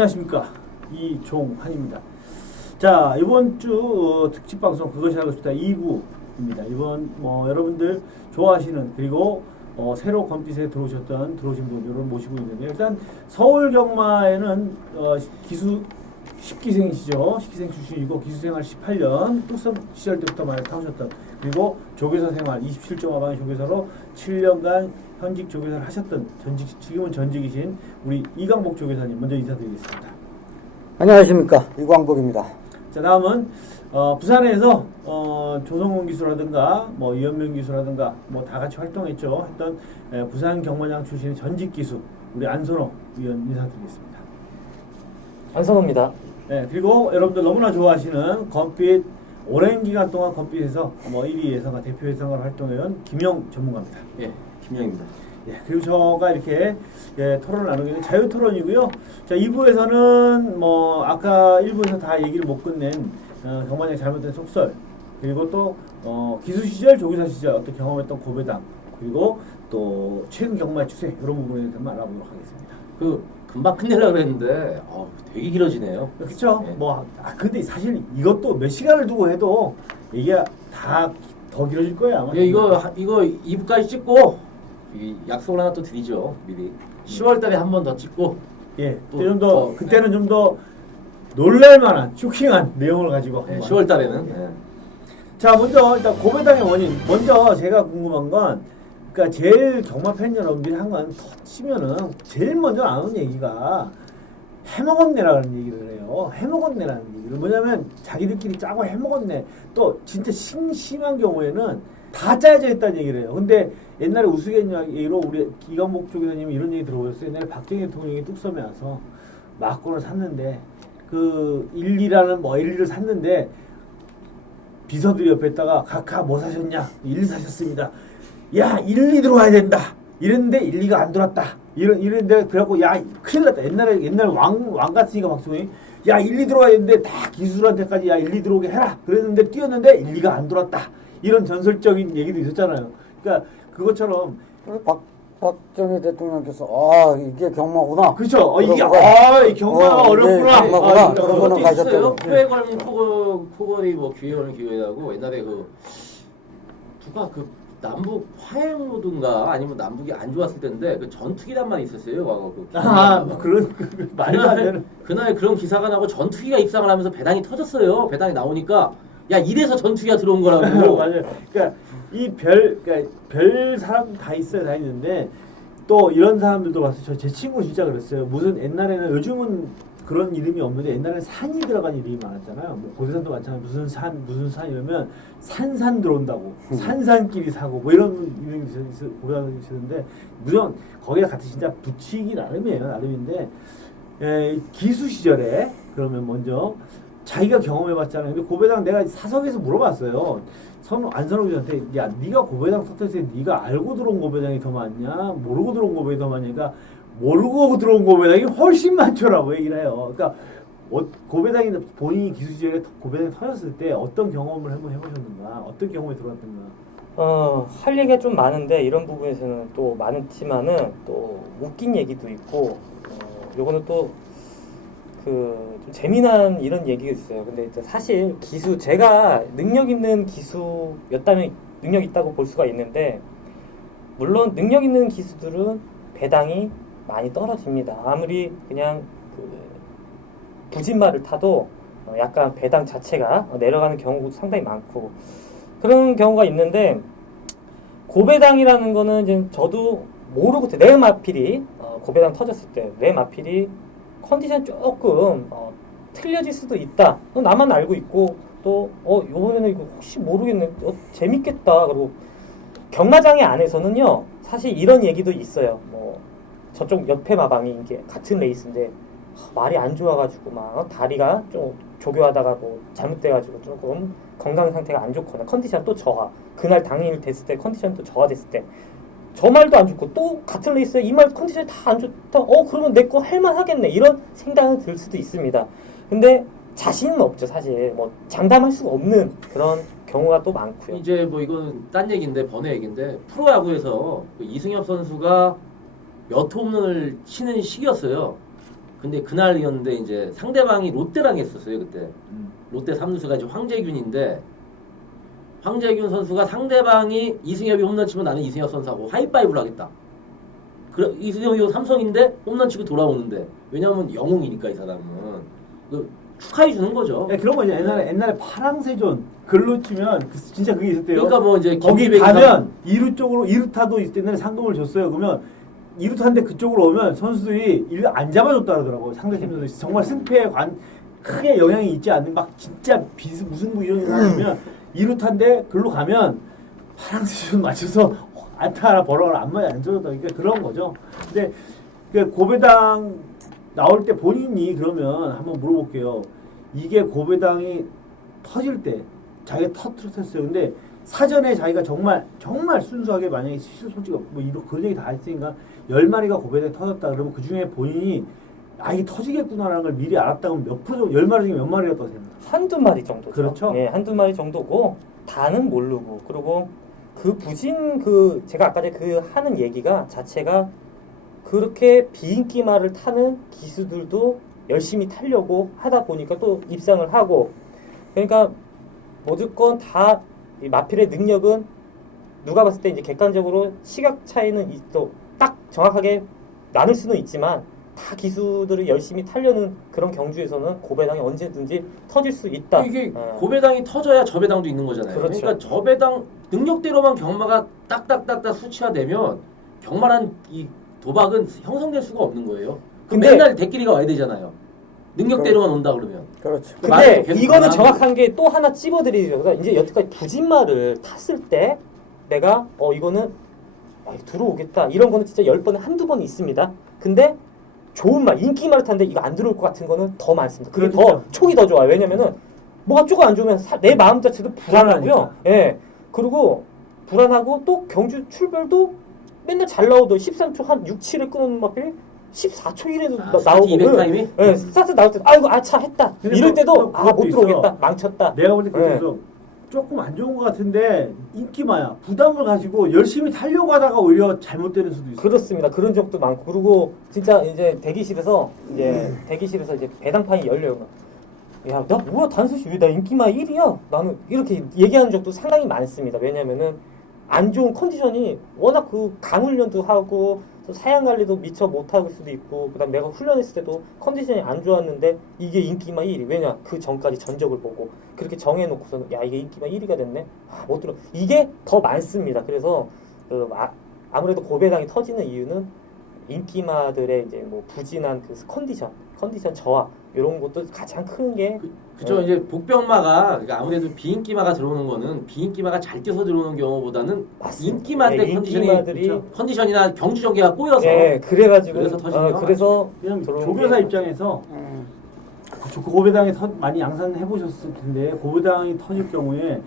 안녕하십니까, 이종환입니다. 자, 이번 주 특집 방송 그것이 알고 싶다 2부입니다. 이번 여러분들 좋아하시는, 그리고 새로 검빛에 들어오신 분들을 모시고 있는데, 일단 서울 경마에는 기수 10기생이시죠. 10기생 출신이고 기수생활 18년 뚝섬 시절 때부터 많이 타오셨던, 그리고 조교사 생활 27.5방의 조교사로 7년간 현직 조교사를 하셨던, 지금은 전직이신 우리 이광복 조교사님 먼저 인사드리겠습니다. 안녕하십니까, 이광복입니다. 자, 다음은 부산에서 조성훈 기수라든가 이현명 기수라든가 다 같이 활동했죠. 했던 부산 경마장 출신의 전직 기수 우리 안선호 위원 인사드리겠습니다. 안선호입니다. 네, 그리고 여러분들 너무나 좋아하시는 검빛, 오랜 기간 동안 검빛에서 1위 예선과 대표 예선을 활동해온 김영 전문가입니다. 예, 김영입니다. 예, 그리고 저가 이렇게 토론을 나누게 된 자유 토론이고요. 자, 2부에서는 아까 1부에서 다 얘기를 못 끝낸 경마장 잘못된 속설, 그리고 또 기수 시절, 조교사 시절 어떤 경험했던 고배당, 그리고 또 최근 경마 추세 이런 부분에 대해서 알아보도록 하겠습니다. 금방 끝내려고 했는데 되게 길어지네요. 그렇죠. 네. 근데 사실 이것도 몇 시간을 두고 해도 얘기가 다 더 길어질 거예요, 아마. 예, 이거 2부까지 찍고 약속을 하나 또 드리죠. 미리 10월 달에 한 번 더 찍고, 예, 또 그때는 좀 더 놀랄만한 쇼킹한 내용을 가지고 예, 한번 10월 달에는 예. 자, 먼저 일단 고배당의 원인. 먼저 제가 궁금한 건, 그러니까 제일 경마 팬 여러분들이 한 건 터치면은 제일 먼저 나오는 얘기가 해먹었네라는 얘기를 해요. 해먹었네라는 얘기를. 뭐냐면 자기들끼리 짜고 해먹었네. 또 진짜 심한 경우에는 다 짜여져 있다는 얘기를 해요. 근데 옛날에 우스갯얘기로 우리 이광복 조교사님이 이런 얘기 들어보셨어요. 옛날에 박정희 대통령이 뚝섬에 와서 막고를 샀는데, 그 1, 2를 샀는데 비서들이 옆에 있다가 각하 뭐 사셨냐? 1, 2 사셨습니다. 야, 1, 2 들어와야 된다. 이랬는데 1, 2가 안 들어왔다. 이랬는데 그래갖고 야, 큰일 났다. 옛날 왕 같으니까 박정희, 야, 1, 2 들어와야 되는데 다 기술한테까지 야, 1, 2 들어오게 해라. 그랬는데 뛰었는데 1, 2가 안 들어왔다. 이런 전설적인 얘기도 있었잖아요. 그러니까 그것처럼 박정희 대통령께서 이게 경마구나. 그렇죠. 이게 이 경마가 어렵구나. 이게 경마구나. 그런 거는 그것도 있었어요. 가셨대요. 코에 걸린 코걸이 귀에 걸린 귀걸이라고 옛날에 누가 남북 화해로든가 아니면 남북이 안 좋았을 때인데 전투기란 말이 있었어요. 그런 말도 안 되는. 그날 그런 기사가 나고 전투기가 입상을 하면서 배당이 터졌어요. 배당이 나오니까 야, 이래서 전투기가 들어온 거라고. 맞아요. 그러니까 별 사람 다 있어요. 다 있는데 또 이런 사람들도 봤어요. 제 친구 진짜 그랬어요. 무슨 옛날에는, 요즘은 그런 이름이 없는데 옛날에는 산이 들어간 이름이 많았잖아요. 고대산도 마찬가지. 무슨 산 이러면 산산 들어온다고. 산산끼리 사고 이런 이름이 있었는데, 물론 거기다 같이 진짜 붙이기 나름이에요. 나름인데 기수 시절에 그러면 먼저 자기가 경험해봤잖아요. 근데 고배당 내가 사석에서 물어봤어요. 안선호 교수한테, 야, 네가 고배당 탔을 때 네가 알고 들어온 고배당이 더 많냐, 모르고 들어온 고배당이 더 많냐니까, 모르고 들어온 고배당이 훨씬 많더라고 얘기를 해요. 그러니까 고배당이, 본인이 기수 시절에 고배당이 터졌을 때 어떤 경험을 한번 해보셨는가, 어떤 경험이 들어왔던가. 할 얘기가 좀 많은데 이런 부분에서는 또 많지만은 또 웃긴 얘기도 있고, 요거는 또 좀 재미난 이런 얘기가 있어요. 근데 사실 제가 능력 있는 기수였다면 능력 있다고 볼 수가 있는데, 물론 능력 있는 기수들은 배당이 많이 떨어집니다. 아무리 그냥 부진말을 타도 약간 배당 자체가 내려가는 경우도 상당히 많고 그런 경우가 있는데, 고배당이라는 거는 이제 저도 모르고 내 마필이 고배당 터졌을 때 내 마필이 컨디션 조금 틀려질 수도 있다. 나만 알고 있고, 또 요번에는 이거 혹시 모르겠네. 재밌겠다. 그리고 경마장의 안에서는요, 사실 이런 얘기도 있어요. 저쪽 옆에 마방이 이게 같은 레이스인데 말이 안 좋아가지고 다리가 좀 조교하다가 잘못돼가지고 조금 건강 상태가 안 좋거나 컨디션 또 저하, 그날 당일 됐을 때 컨디션 또 저하됐을 때 저 말도 안 좋고 또 같은 레이스에 이 말 컨디션이 다 안 좋다. 그러면 내 거 할만하겠네. 이런 생각은 들 수도 있습니다. 근데 자신은 없죠. 사실 장담할 수가 없는 그런 경우가 또 많고요. 이제 이건 딴 얘기인데, 번외 얘기인데, 프로야구에서 이승엽 선수가 몇 홈런을 치는 시기였어요. 근데 그날이었는데 이제 상대방이 롯데랑 했었어요 그때. 롯데 3루수가 이제 황재균인데 황재균 선수가 상대방이 이승엽이 홈런 치면 나는 이승엽 선수하고 하이파이브를 하겠다. 이승엽이 삼성인데 홈런 치고 돌아오는데 왜냐하면 영웅이니까 이 사람은 축하해 주는 거죠. 야, 그런 거 이제 옛날에 파랑새존 글로 치면 진짜 그게 있었대요. 그러니까 뭐 이제 거기 경기백이 가면 2루 쪽으로 2루타도 있을 때는 상금을 줬어요. 그러면 2루타인데 그쪽으로 오면 선수들이 1루 안 잡아줬다 그러더라고. 상대팀 선수 정말 승패에 크게 영향이 있지 않는 막 진짜 무승부 이런 거 하면 2루타인데 글로 가면 파랑새존 맞춰서 안타 하나 벌어라 안 줘도 그러니까 그런 거죠. 근데 그 고배당 나올 때 본인이 그러면 한번 물어볼게요. 이게 고배당이 터질 때 자기가 터뜨렸어요. 근데 사전에 자기가 정말 순수하게 만약에 솔직히 뭐 이런 그런 얘기 다 했으니까 10마리가 고배당이 터졌다 그러면 그 중에 본인이 이게 터지겠구나라는 걸 미리 알았다면 몇 프로 정도 10마리 중에 몇 마리였다고 생각해요? 한두 마리 정도죠. 그렇죠. 네, 한두 마리 정도고 다는 모르고 그리고 그 부진 제가 아까 전에 그 하는 얘기가 자체가 그렇게 비인기말을 타는 기수들도 열심히 타려고 하다 보니까 또 입상을 하고 그러니까 무조건 다 이 마필의 능력은 누가 봤을 때 이제 객관적으로 시각 차이는 딱 정확하게 나눌 수는 있지만 다 기수들을 열심히 타려는 그런 경주에서는 고배당이 언제든지 터질 수 있다. 이게 고배당이 터져야 저배당도 있는 거잖아요. 그렇죠. 그러니까 저배당 능력대로만 경마가 딱딱딱딱 수치화되면 경마란 이 도박은 형성될 수가 없는 거예요. 근데- 맨날 대끼리가 와야 되잖아요. 능력대로만 온다 그러면. 그렇죠. 근데 계속 이거는 강한 정확한 게 또 하나 찝어드리죠. 그러니까 이제 여태까지 부진말을 탔을 때 내가 이거는 들어오겠다. 이런 거는 진짜 10번에 한두 번 있습니다. 근데 좋은 말, 인기말을 탔는데 이거 안 들어올 것 같은 거는 더 많습니다. 그게 그렇죠. 더 촉이 더 좋아요. 왜냐면은 뭐가 조금 안 좋으면 내 마음 자체도 불안하고요. 불안하니까. 예. 그리고 불안하고 또 경주 출발도 맨날 잘 나오던 13초 한 6, 7을 끄는 마필이 14초 1에도 스타트 200 나오고 타임이? 예, 스타트 나올 때 아이고 아차 했다. 근데 이럴 때도 그것도 못 있어. 들어오겠다. 망쳤다. 내가 볼 때 네. 그래서 조금 안 좋은 것 같은데 인기마야 부담을 가지고 열심히 타려고 하다가 오히려 잘못되는 수도 있어. 그렇습니다. 그런 적도 많고 그리고 진짜 이제 대기실에서 이제 배당판이 열려요. 야, 나 뭐야 단수씨 왜 나 인기마 1위야? 나는 이렇게 얘기하는 적도 상당히 많습니다. 왜냐면은 안 좋은 컨디션이 워낙 강훈련도 하고 또 사양 관리도 미처 못할 수도 있고 그다음 내가 훈련했을 때도 컨디션이 안 좋았는데 이게 인기마 1위 왜냐 그 전까지 전적을 보고 그렇게 정해놓고서는 야 이게 인기마 1위가 됐네 못 들어 이게 더 많습니다. 그래서 아무래도 고배당이 터지는 이유는 인기마들의 이제 뭐 부진한 컨디션 저하 이런 것도 가장 큰 게 그죠. 이제 복병마가 그러니까 아무래도 비인기마가 들어오는 거는 비인기마가 잘 뛰어서 들어오는 경우보다는 맞습니다. 인기마 때 네, 컨디션이 인기마들이 컨디션이나 경주 전개가 꼬여서 예, 그래가지고 그래서 터지는 그래서 그냥 들어오는 조교사 게- 입장에서 고배당이 많이 양산해 보셨을 텐데 고배당이 터질 경우에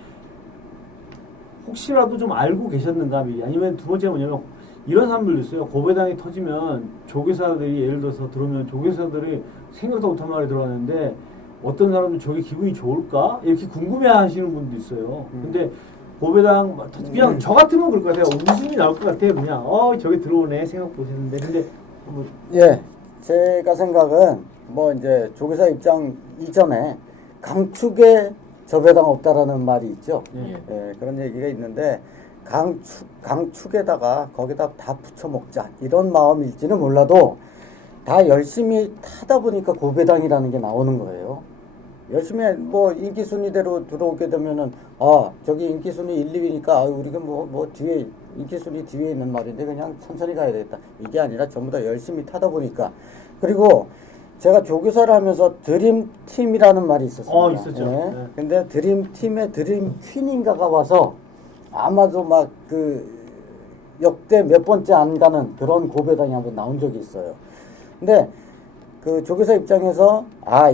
혹시라도 좀 알고 계셨는가 미리 아니면 두 번째가 뭐냐면 이런 사람들도 있어요. 고배당이 터지면 조교사들이 예를 들어서 들어오면 조교사들이 생각도 못한 말이 들어왔는데 어떤 사람은 저게 기분이 좋을까 이렇게 궁금해하시는 분도 있어요. 근데 고배당 그냥 저 같으면 그럴 것 같아요. 웃음이 나올 것 같아요. 그냥 저게 들어오네 생각 보시는데 근데 뭐 예, 제가 생각은 뭐 이제 조교사 입장 이전에 강축에 저배당 없다라는 말이 있죠. 예. 예, 그런 얘기가 있는데 강축에다가 거기다 다 붙여 먹자 이런 마음일지는 몰라도 다 열심히 타다 보니까 고배당이라는 게 나오는 거예요. 열심히 뭐 인기 순위대로 들어오게 되면은 저기 인기 순위 1, 2위니까 우리가 뭐 뒤에 인기 순위 뒤에 있는 말인데 그냥 천천히 가야 되겠다. 이게 아니라 전부 다 열심히 타다 보니까 그리고 제가 조교사를 하면서 드림팀이라는 말이 있었습니다. 있었죠. 예. 네. 근데 드림팀의 드림퀸인가가 와서 아마도 막 역대 몇 번째 안 가는 그런 고배당이 한번 나온 적이 있어요. 근데 그 조교사 입장에서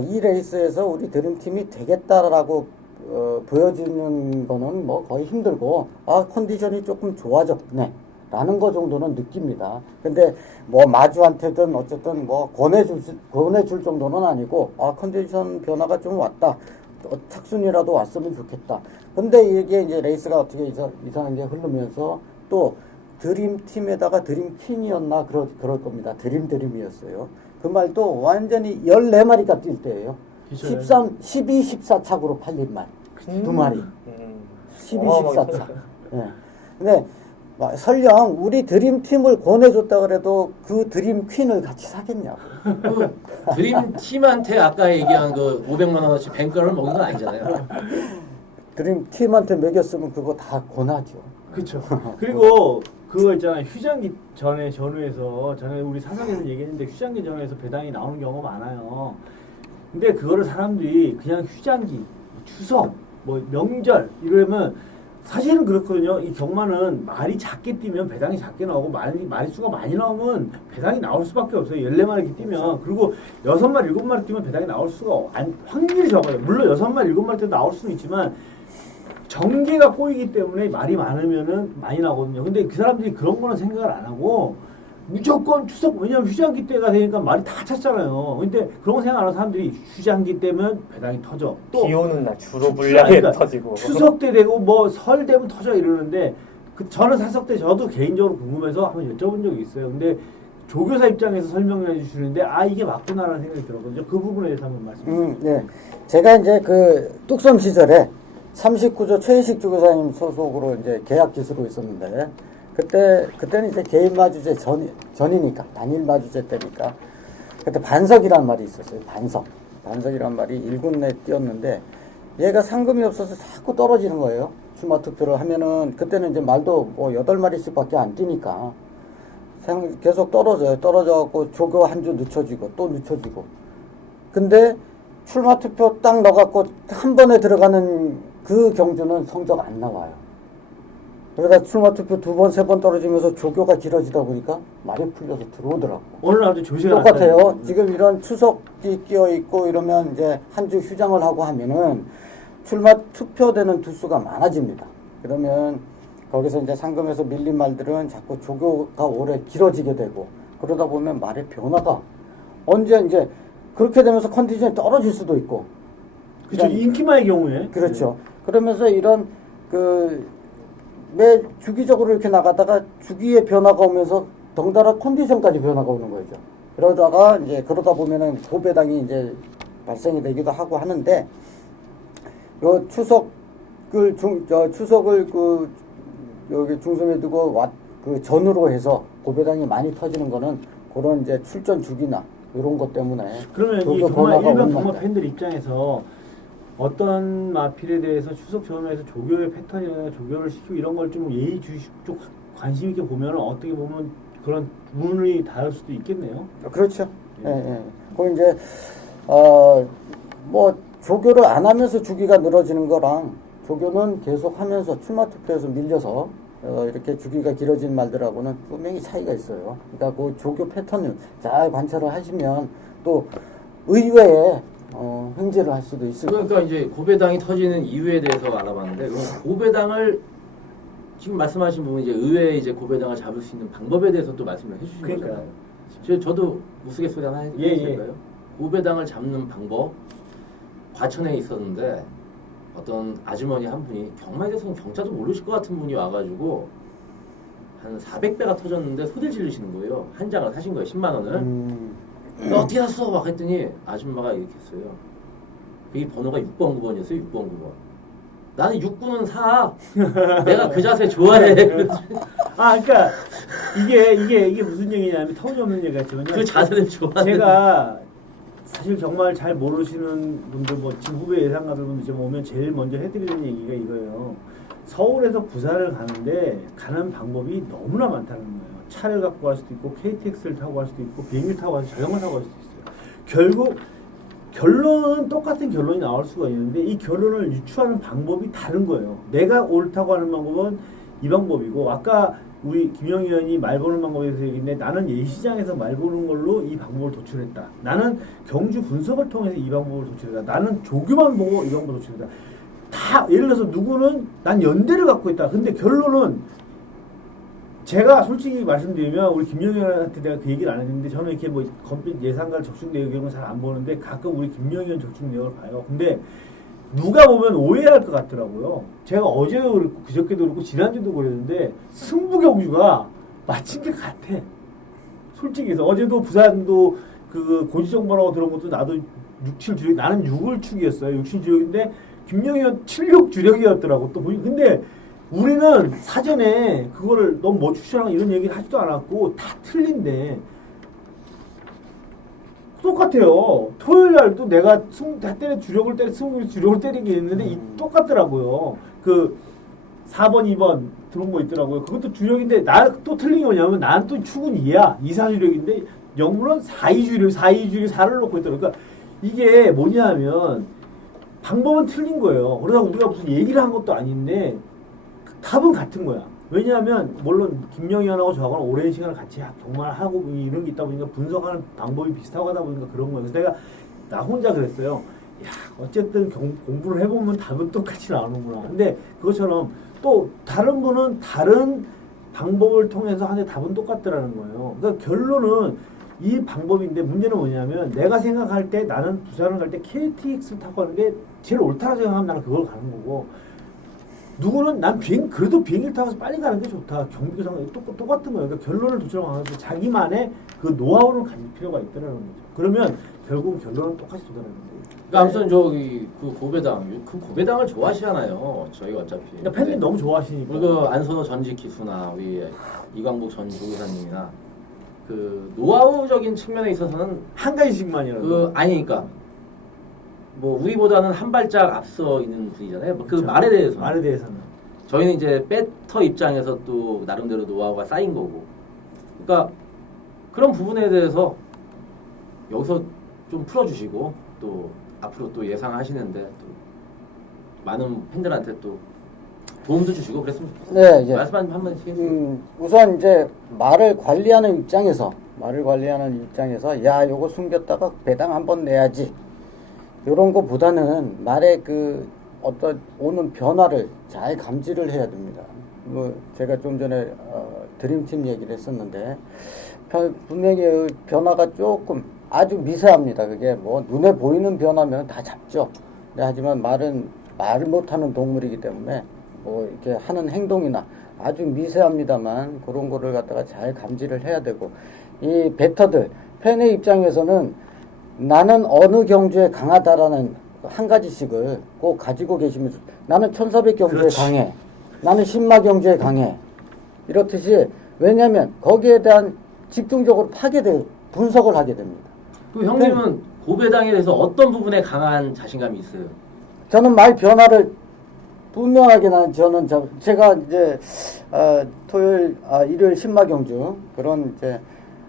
이 레이스에서 우리 드림팀이 되겠다라고 보여주는 거는 뭐 거의 힘들고 컨디션이 조금 좋아졌네 라는 거 정도는 느낍니다. 근데 뭐 마주한테든 어쨌든 뭐 권해줄 정도는 아니고 컨디션 변화가 좀 왔다. 착순이라도 왔으면 좋겠다. 근데 이게 이제 레이스가 어떻게 이상하게 흐르면서 또 드림팀에다가 드림퀸이었나 그럴 겁니다. 드림이었어요. 그 말도 완전히 14마리가 뛸 때예요. 12, 14착으로 팔린 말. 두 마리. 12, 14착. 예. 근데 설령 우리 드림팀을 권해줬다 그래도 그 드림퀸을 같이 사겠냐고. 그 드림팀한테 아까 얘기한 그 500만 원어치 뱅크를 먹은 건 아니잖아요. 드림팀한테 먹였으면 그거 다 권하죠. 그렇죠. 그리고 그거 있잖아요. 휴장기 전에 우리 사석에서 얘기했는데 휴장기 전에서 배당이 나오는 경우가 많아요. 근데 그거를 사람들이 그냥 휴장기, 추석, 뭐 명절 이러면 사실은 그렇거든요. 이 경마는 말이 작게 뛰면 배당이 작게 나오고 마리수가 많이 나오면 배당이 나올 수밖에 없어요. 14마리 이렇게 뛰면. 그리고 6마리, 7마리 뛰면 배당이 나올 수가 확률이 적어요. 물론 6마리, 7마리 뛰면 나올 수는 있지만 정계가 꼬이기 때문에 말이 많으면은 많이 나거든요. 근데 그 사람들이 그런 거는 생각을 안 하고 무조건 추석, 왜냐면 휴장기 때가 되니까 말이 다 찼잖아요. 근데 그런 거 생각 안 하는 사람들이 휴장기 때면 배당이 터져. 또 비 오는 날 주로 물량이 터지고 추석 때 되고 뭐 설 되면 터져 이러는데 저는 사석 때 저도 개인적으로 궁금해서 한번 여쭤본 적이 있어요. 근데 조교사 입장에서 설명을 해주시는데 이게 맞구나라는 생각이 들었거든요. 그 부분에 대해서 한번 말씀해 주세요. 네. 제가 이제 그 뚝섬 시절에 39조 최희식 조교사님 소속으로 이제 계약 기수로 있었는데 그때는 이제 개인 마주제 전이니까 단일 마주제 때니까 그때 반석이란 말이 있었어요. 반석이란 말이 1군 내 뛰었는데 얘가 상금이 없어서 자꾸 떨어지는 거예요. 출마 투표를 하면은 그때는 이제 말도 뭐 8마리씩밖에 안 뛰니까 계속 떨어져갖고 조교 한 주 늦춰지고 또 늦춰지고. 근데 출마 투표 딱 넣어갖고 한 번에 들어가는 그 경주는 성적 안 나와요. 그러다 출마 투표 2번, 3번 떨어지면서 조교가 길어지다 보니까 말이 풀려서 들어오더라고. 오늘 아주 조시가 똑같아요. 지금 이런 추석이 끼어 있고 이러면 이제 한 주 휴장을 하고 하면은 출마 투표되는 두수가 많아집니다. 그러면 거기서 이제 상금에서 밀린 말들은 자꾸 조교가 오래 길어지게 되고 그러다 보면 말의 변화가 언제 이제 그렇게 되면서 컨디션이 떨어질 수도 있고. 그렇죠. 인기마의 경우에. 그렇죠. 그러면서 이런 매 주기적으로 이렇게 나가다가 주기의 변화가 오면서 덩달아 컨디션까지 변화가 오는 거죠. 그러다 보면은 고배당이 이제 발생이 되기도 하고 하는데 요 추석을 여기 중심에 두고 그 전후로 해서 고배당이 많이 터지는 거는 그런 이제 출전 주기나 이런 것 때문에 그러면 이 정말 일반 경마 팬들 입장에서 어떤 마필에 대해서 추석 전후에서 조교의 패턴이나 조교를 시키고 이런 걸 좀 예의주시고 관심 있게 보면 어떻게 보면 그런 문이 닿을 수도 있겠네요. 그렇죠. 예. 그 이제 뭐 조교를 안 하면서 주기가 늘어지는 거랑 조교는 계속 하면서 출마 투표에서 밀려서 이렇게 주기가 길어진 말들하고는 분명히 차이가 있어요. 그러니까 그 조교 패턴을 잘 관찰을 하시면 또 의외에 횡재를 할 수도 있을 거예요. 그러니까 이제 고배당이 터지는 이유에 대해서 알아봤는데 고배당을 지금 말씀하신 부분 이제 의외에 이제 고배당을 잡을 수 있는 방법에 대해서 또 말씀을 해주신 거잖아요. 저도 우스갯소리 하나 해도 될까요? 고배당을 잡는 방법 과천에 있었는데 어떤 아주머니 한 분이 경마에 대해서는 경자도 모르실 것 같은 분이 와가지고 한 400배가 터졌는데 소리를 지르시는 거예요. 한 장을 사신 거예요. 10만 원을. 너 어떻게 샀어? 막 했더니 아줌마가 이렇게 했어요. 이 번호가 6번 9번이었어요. 6번 9번. 나는 6구는 사. 내가 그 자세 좋아해. 그러니까 이게 무슨 얘기냐면 터무니없는 얘기 같지만요. 그 자세를 좋아해. 제가 사실 정말 잘 모르시는 분들, 뭐 지금 후배 예상가들 분들 좀 오면 제일 먼저 해드리는 얘기가 이거예요. 서울에서 부산을 가는 방법이 너무나 많다는 거예요. 차를 갖고 갈 수도 있고 KTX를 타고 갈 수도 있고 비행기를 타고 갈 수도 있고 자전거 타고 갈 수도 있어요. 결국 결론은 똑같은 결론이 나올 수가 있는데 이 결론을 유추하는 방법이 다른 거예요. 내가 옳다고 하는 방법은 이 방법이고 아까 우리 김영희 의원이 말 보는 방법에 대해서 얘기했는데 나는 예시장에서 말 보는 걸로 이 방법을 도출했다. 나는 경주 분석을 통해서 이 방법을 도출했다. 나는 조교만 보고 이 방법을 도출했다. 다 예를 들어서 누구는 난 연대를 갖고 있다. 근데 결론은 제가 솔직히 말씀드리면 우리 김영희 의원한테 내가 그 얘기를 안 했는데 저는 이렇게 뭐 검빛 예상가를 적중 내역을 잘 안 보는데 가끔 우리 김영희 의원 적중 내역을 봐요. 근데 누가 보면 오해할 것 같더라고요. 제가 어제도 그랬고 그저께도 그랬고 지난주도 그랬는데 승부경주가 마친 게 같아. 솔직히 해서 어제도 부산도 그 고지정보라고 들은 것도 나도 6, 7 주력, 나는 6을 축이었어요. 6, 7 주력인데 김영현 7, 6 주력이었더라고. 또 근데 우리는 사전에 그거를 너무 뭐 추천하고 이런 얘기를 하지도 않았고 다 틀린데 똑같아요. 토요일 날 또 내가 다 때려 주력을 때려 주력을 때리게 했는데 똑같더라고요. 그 4번, 2번 들어온 거 있더라고요. 그것도 주력인데 나 또 틀린 게 뭐냐면 난 또 축은 2야. 2, 4 주력인데 영문은 4, 2 주력, 4, 2 주력 4를 놓고 있더라고요. 그러니까 이게 뭐냐면 방법은 틀린 거예요. 그러다 우리가 무슨 얘기를 한 것도 아닌데 답은 같은 거야. 왜냐하면 물론 김영현하고 저하고는 오랜 시간을 같이 정말 하고 이런 게 있다 보니까 분석하는 방법이 비슷하고 하다 보니까 그런 거예요. 그래서 내가 나 혼자 그랬어요. 야, 어쨌든 공부를 해보면 답은 똑같이 나오는구나. 근데 그것처럼 또 다른 분은 다른 방법을 통해서 하는데 답은 똑같더라는 거예요. 그러니까 결론은 이 방법인데 문제는 뭐냐면 내가 생각할 때 나는 부산을 갈 때 KTX를 타고 가는 게 제일 옳다고 생각하면 나는 그걸 가는 거고 누구는 난 그래도 비행기를 타고 빨리 가는 게 좋다. 경비도 상관없이 똑같은 거예요. 그러니까 결론을 도출하면서 자기만의 그 노하우를 가질 필요가 있다는 거죠. 그러면 결국 결론은 똑같이 도달하는 거예요. 그러니까 아무튼 저기 그 고배당을 좋아하시잖아요. 저희가 어차피. 그러니까 팬님 너무 좋아하시니까. 우리 그 안선호 전직 기수나 우리 이광복 전 조교사님이나 그 노하우적인 측면에 있어서는 한 가지씩만이라도. 그 아니니까 뭐 우리보다는 한 발짝 앞서 있는 분이잖아요. 그 그렇죠. 말에 대해서. 말에 대해서는. 저희는 이제 배터 입장에서 또 나름대로 노하우가 쌓인 거고. 그러니까 그런 부분에 대해서 여기서 좀 풀어주시고 또 앞으로 또 예상하시는데 또 많은 팬들한테 또 도움도 주시고 그랬으면 좋겠어요. 네, 이제 말씀 한번 해주시겠어요? 우선 이제 말을 관리하는 입장에서 야, 요거 숨겼다가 배당 한번 내야지. 요런 거보다는 말의 그 어떤 오는 변화를 잘 감지를 해야 됩니다. 뭐 제가 좀 전에 드림팀 얘기를 했었는데 분명히 변화가 조금 아주 미세합니다. 그게 뭐 눈에 보이는 변화면 다 잡죠. 근데 하지만 말은 말을 못하는 동물이기 때문에 뭐 이렇게 하는 행동이나 아주 미세합니다만 그런 거를 갖다가 잘 감지를 해야 되고 이 배터들 팬의 입장에서는 나는 어느 경주에 강하다라는 한 가지씩을 꼭 가지고 계시면 나는 1400 경주에 그렇지. 강해. 나는 신마 경주에 강해. 이렇듯이 왜냐하면 거기에 대한 집중적으로 분석을 하게 됩니다. 그 형님은 고배당에 대해서 어떤 부분에 강한 자신감이 있어요? 저는 말 변화를 분명하게 제가 이제 토요일 일요일 신마 경주 그런 이제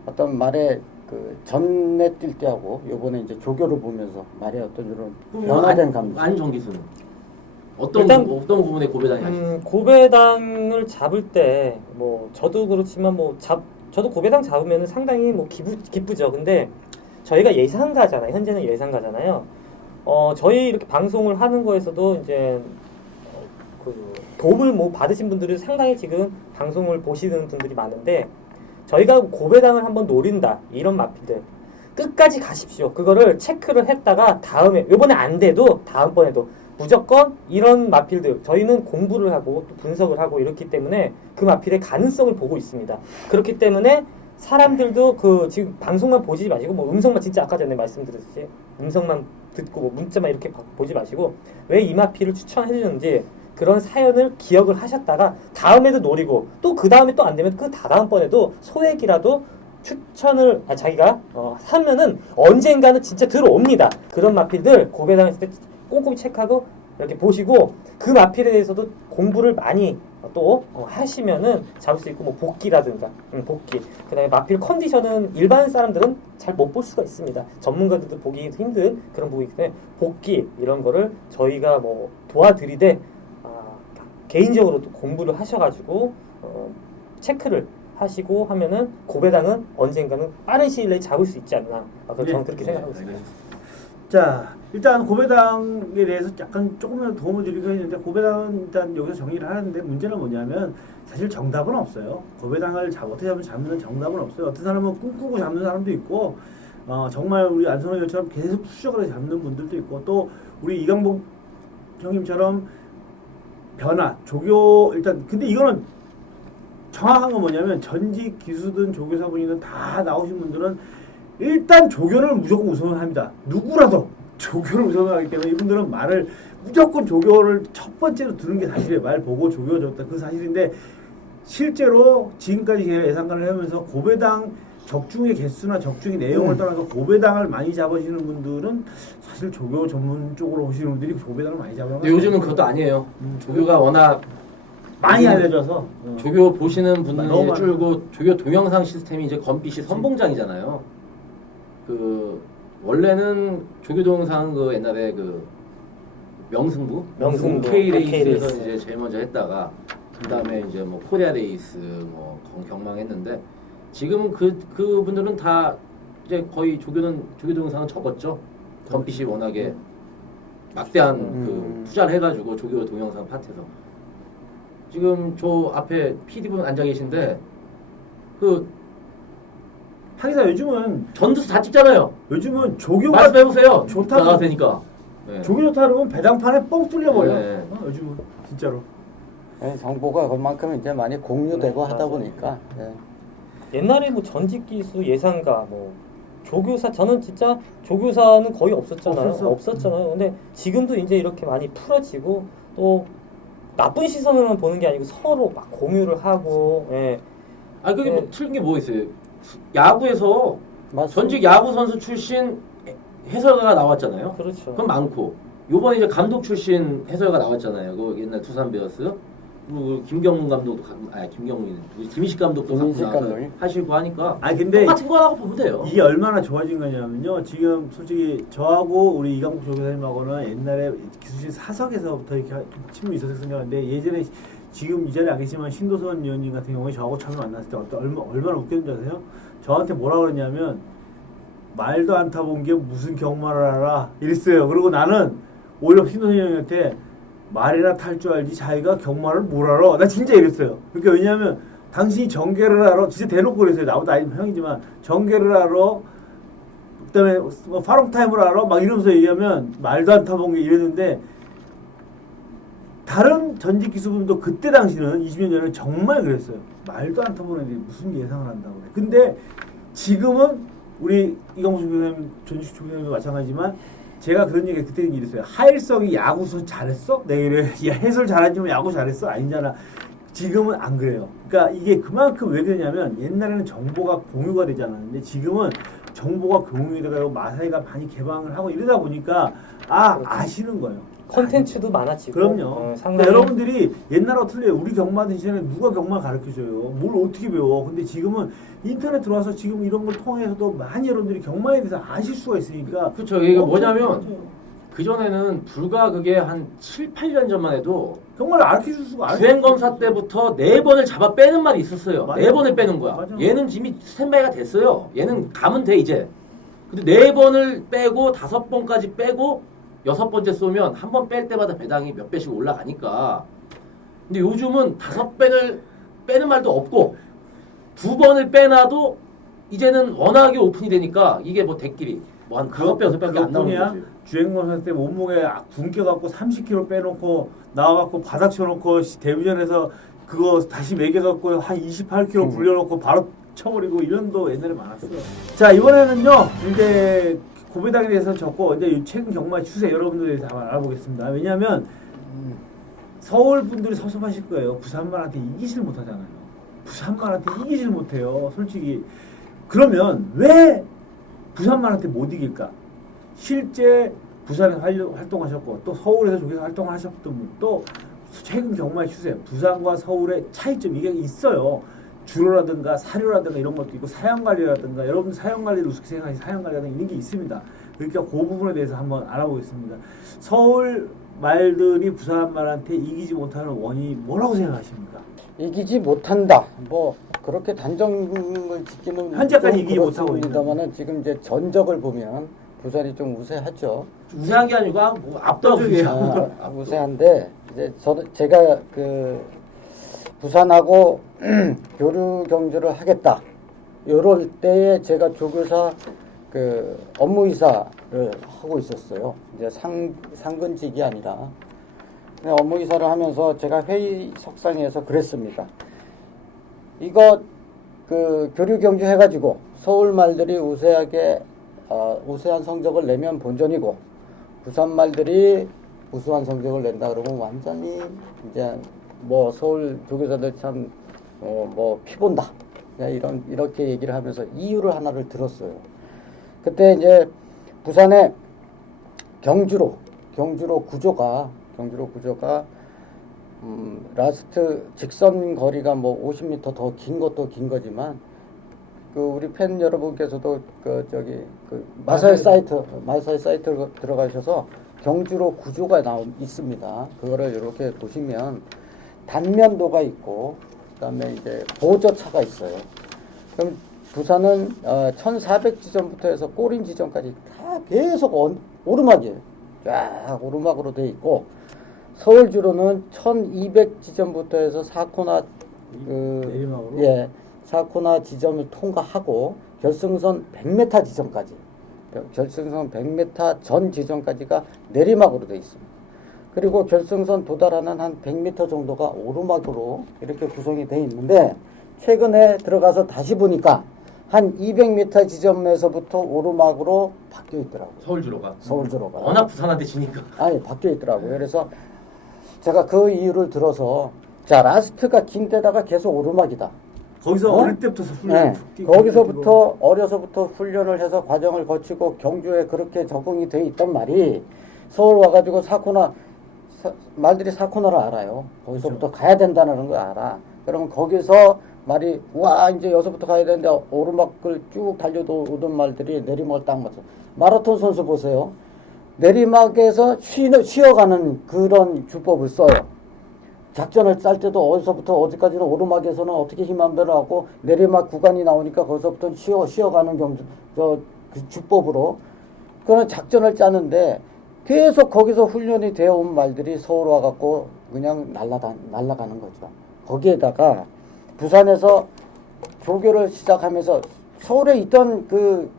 어떤 말의 그 전에 뛸 때하고 요번에 이제 조교를 보면서 말의 어떤 이런 변화된 감지. 안정 기수는 일단, 어떤 부분에 고배당이 하시죠? 고배당을 잡을 때 뭐 저도 그렇지만 저도 고배당 잡으면 상당히 뭐 기쁘죠. 근데 저희가 예상가잖아요. 현재는 예상가잖아요. 저희 이렇게 방송을 하는 거에서도 이제 그 도움을 뭐 받으신 분들이 상당히 지금 방송을 보시는 분들이 많은데 저희가 고배당을 한번 노린다 이런 마필들 끝까지 가십시오. 그거를 체크를 했다가 다음에 요번에 안 돼도 다음번에도 무조건 이런 마필들 저희는 공부를 하고 또 분석을 하고 이렇기 때문에 그 마필의 가능성을 보고 있습니다. 그렇기 때문에 사람들도 그 지금 방송만 보지 마시고 뭐 음성만 진짜 아까 전에 말씀드렸듯이 음성만 듣고 뭐 문자만 이렇게 보지 마시고 왜 이 마필을 추천해 주는지 그런 사연을 기억을 하셨다가 다음에도 노리고 또 그 다음에 또 안 되면 그 다다음번에도 소액이라도 추천을 자기가 하면은 언젠가는 진짜 들어옵니다. 그런 마필들 고배당했을 때 꼼꼼히 체크하고 이렇게 보시고 그 마필에 대해서도 공부를 많이 또 하시면은 잡을 수 있고 뭐 복기라든가 복기 그다음에 마필 컨디션은 일반 사람들은 잘 못 볼 수가 있습니다. 전문가들도 보기 힘든 그런 부분이기 때문에 복기 이런 거를 저희가 뭐 도와드리되 개인적으로 또 공부를 하셔가지고 체크를 하시고 하면은 고배당은 언젠가는 빠른 시일 내에 잡을 수 있지 않나 저는 그렇게 생각하고 있습니다. 자, 일단 고배당에 대해서 약간 조금이라도 도움을 드리고 했는데 고배당은 일단 여기서 정리를 하는데 문제는 뭐냐면 사실 정답은 없어요. 고배당을 어떻게 잡는 정답은 없어요. 어떤 사람은 꿈꾸고 잡는 사람도 있고 정말 우리 안선호 형처럼 계속 수적으로 잡는 분들도 있고 또 우리 이광복 형님처럼 변화, 조교 일단 근데 이거는 정확한 건 뭐냐면 전직 기수든 조교사분이든 다 나오신 분들은 일단 조교를 무조건 우선을 합니다. 누구라도 조교를 우선을 하기 때문에 이분들은 말을 무조건 조교를 첫 번째로 듣는 게 사실이에요. 말 보고 조교가 좋다. 그 사실인데 실제로 지금까지 제가 예상관을 해오면서 고배당 적중의 개수나 적중의 내용을 떠나서 고배당을 많이 잡으시는 분들은 사실 조교 전문 쪽으로 오시는 분들이 고배당을 많이 잡아요. 근데 요즘은 그것도 아니에요. 조교가 워낙 많이 요즘 알려져서 조교 보시는 분들이 너무 이제 줄고 조교 동영상 시스템이 이제 건빛이 선봉장이잖아요. 그 원래는 조교 동영상 그 옛날에 그 명승부 K레이스에서 K레이스. 이제 제일 먼저 했다가 그다음에 이제 뭐 코리아 레이스 뭐 경망했는데 지금은 그 분들은 다 이제 거의 조교 동영상은 접었죠. 건빛이 워낙에 막대한 그 투자를 해가지고 조교 동영상 파트에서 지금 저 앞에 PD분 앉아 계신데 그 하기사 요즘은 전두수 다 찍잖아요. 조교가 말씀해보세요. 좋다고. 나가도 되니까. 네. 조교 좋다 그러면 배당판에 뻥 뚫려버려. 네. 요즘은 진짜로. 네, 정보가 그만큼 이제 많이 공유되고 네, 하다 맞아요. 보니까 네. 옛날에 뭐 전직 기수 예상가 뭐 조교사 저는 진짜 조교사는 거의 없었잖아요. 없었잖아요. 근데 지금도 이제 이렇게 많이 풀어지고 또 나쁜 시선으로만 보는 게 아니고 서로 막 공유를 하고 예. 아 그게 뭐 네. 틀린 게 뭐 있어요? 야구에서 맞습니다. 전직 야구 선수 출신 해설가가 나왔잖아요. 그렇죠. 그건 많고 요번에 이제 감독 출신 해설가 나왔잖아요. 그 옛날 두산 베어스 그리고 김경문 감독도 김경문이 김희식 감독도 갖고 김희식 나와서 감독이? 하시고 하니까 근데 똑같은 거라고 보면 돼요. 이게 얼마나 좋아진 거냐면요. 지금 솔직히 저하고 우리 이강국 조교사님하고는 옛날에 기수실 사석에서부터 이렇게 좀 친분이 있어서 생각하는데 예전에 지금 이 자리에 안 계시지만 신도선 위원님 같은 경우에 저하고 처음 만났을 때 얼마나 웃겼는지 아세요? 저한테 뭐라 그러냐면 말도 안 타본 게 무슨 경마를 알아 이랬어요. 그리고 나는 오히려 신도선 위원님한테 말이나 탈 줄 알지 자기가 경마를 뭘 알아? 나 진짜 이랬어요. 그러니까 왜냐하면 당신이 전개를 알아? 진짜 대놓고 그랬어요. 나보다 나이 형이지만 전개를 알아? 그다음에 뭐 파롱타임을 알아? 막 이러면서 얘기하면 말도 안 타본 게 이랬는데 다른 전직 기수분도 그때 당시는 20년 전에 정말 그랬어요. 말도 안 타보는 게 무슨 예상을 한다고 그래. 근데 지금은 우리 이강수 교수님, 전직 조교님도 마찬가지지만 제가 그런 얘기 그때 이랬어요. 하일성이 야구선 잘했어? 내가 이래. 야, 해설 잘하지만 야구 잘했어? 아니잖아. 지금은 안 그래요. 그러니까 이게 그만큼 왜 그러냐면 옛날에는 정보가 공유가 되지 않았는데 지금은 정보가 공유되고 마사이가 많이 개방을 하고 이러다 보니까 아시는 거예요. 콘텐츠도 많아지고 그럼요. 상당히 여러분들이 옛날하고 틀려요. 우리 경마하던 시절에 누가 경마 가르쳐줘요? 뭘 어떻게 배워? 근데 지금은 인터넷 들어와서 지금 이런 걸 통해서도 많이 여러분들이 경마에 대해서 아실 수가 있으니까. 그렇죠. 이게 엄청 뭐냐면 좋아져요. 그전에는 불과 그게 한 7, 8년 전만 해도 정말 가르쳐줄 수가 주행검사 때부터 4번을 잡아 빼는 말이 있었어요. 맞아. 4번을 빼는 거야. 맞아. 얘는 이미 스탠바이가 됐어요. 얘는 가면 돼 이제. 근데 4번을 빼고 5번까지 빼고 6번째 쏘면 한 번 뺄 때마다 배당이 몇 배씩 올라가니까. 근데 요즘은 5배를 빼는 말도 없고 2번을 빼놔도 이제는 워낙에 오픈이 되니까 이게 뭐 대끼리 뭐 한 5배, 6배밖에 안 나오는 거지. 주행검사 때 몸무게 굶겨갖고 30kg 빼놓고 나와갖고 바닥 쳐놓고 데뷔전에서 그거 다시 매겨갖고 한 28kg 불려놓고 바로 쳐버리고 이런 도 옛날에 많았어요. 자 이번에는요 이제 고배당에 대해서 적고 이제 최근 경마 추세 여러분들에 대해서 한번 알아보겠습니다. 왜냐하면 서울 분들이 섭섭하실 거예요. 부산만한테 이기질 못하잖아요. 부산만한테 이기질 못해요. 솔직히 그러면 왜 부산만한테 못 이길까? 실제 부산에서 활동하셨고 또 서울에서 조교사 활동을 하셨던 분, 또 최근 경마의 추세 부산과 서울의 차이점 이게 있어요. 주로라든가 사료라든가 이런 것도 있고 사양관리라든가 여러분 사양관리를 우습게 생각하시 사양관리라든가 이런 게 있습니다. 그러니까 그 부분에 대해서 한번 알아보겠습니다. 서울 말들이 부산 말한테 이기지 못하는 원인이 뭐라고 생각하십니까? 이기지 못한다. 뭐 그렇게 단정을 짓기는 현재까지 이기지 못하고 있습니다만은 지금 이제 전적을 보면 부산이 좀 우세하죠. 우세한 게 아니고 뭐 압도적이에요. 우세한데 이제 제가 그 부산하고 교류 경주를 하겠다. 요럴 때에 제가 조교사 그 업무이사를 하고 있었어요. 이제 상근직이 아니라 업무 이사를 하면서 제가 회의석상에서 그랬습니다. 이거 그 교류 경주 해가지고 서울 말들이 우세하게 우세한 성적을 내면 본전이고 부산 말들이 우수한 성적을 낸다 그러면 완전히 이제 뭐 서울 조교사들 참 뭐 피본다 이렇게 얘기를 하면서 이유를 하나를 들었어요. 그때 이제 부산에 경주로 구조가 라스트 직선 거리가 뭐 50m 더 긴 것도 긴 거지만 그 우리 팬 여러분께서도 그 마사이 사이트 들어가셔서 경주로 구조가 있습니다. 그거를 이렇게 보시면 단면도가 있고 그다음에 이제 보저차가 있어요. 그럼 부산은 1400지점부터 해서 꼬린 지점까지 다 계속 오르막이에요. 쫙 오르막으로 돼 있고 서울주로는 1200지점부터 해서 사코나 사코나 지점을 통과하고 결승선 100m 지점까지 결승선 100m 전 지점까지가 내리막으로 되어 있습니다. 그리고 결승선 도달하는 한 100m 정도가 오르막으로 이렇게 구성이 되어 있는데 최근에 들어가서 다시 보니까 한 200m 지점에서부터 오르막으로 바뀌어 있더라고요. 서울주로가. 워낙 부산한테 지니까. 아니 바뀌어 있더라고요. 그래서 제가 그 이유를 들어서 자 라스트가 긴 데다가 계속 오르막이다. 거기서 어릴 때부터 훈련. 거기서부터 어려서부터 훈련을 해서 과정을 거치고 경주에 그렇게 적응이 돼 있단 말이 서울 와가지고 말들이 사코나를 알아요. 거기서부터 가야 된다는 걸 알아. 그러면 거기서 말이 와 이제 여기서부터 가야 되는데 오르막을 쭉 달려도 오던 말들이 내리막을 딱 맞춰. 마라톤 선수 보세요. 내리막에서 쉬어가는 그런 주법을 써요. 작전을 짤 때도 어디서부터 어디까지는 오르막에서는 어떻게 힘 안 배려하고 내리막 구간이 나오니까 거기서부터 쉬어가는 그 주법으로 그런 작전을 짜는데 계속 거기서 훈련이 되어 온 말들이 서울 와갖고 그냥 날아가는 거죠. 거기에다가 부산에서 조교를 시작하면서 서울에 있던 그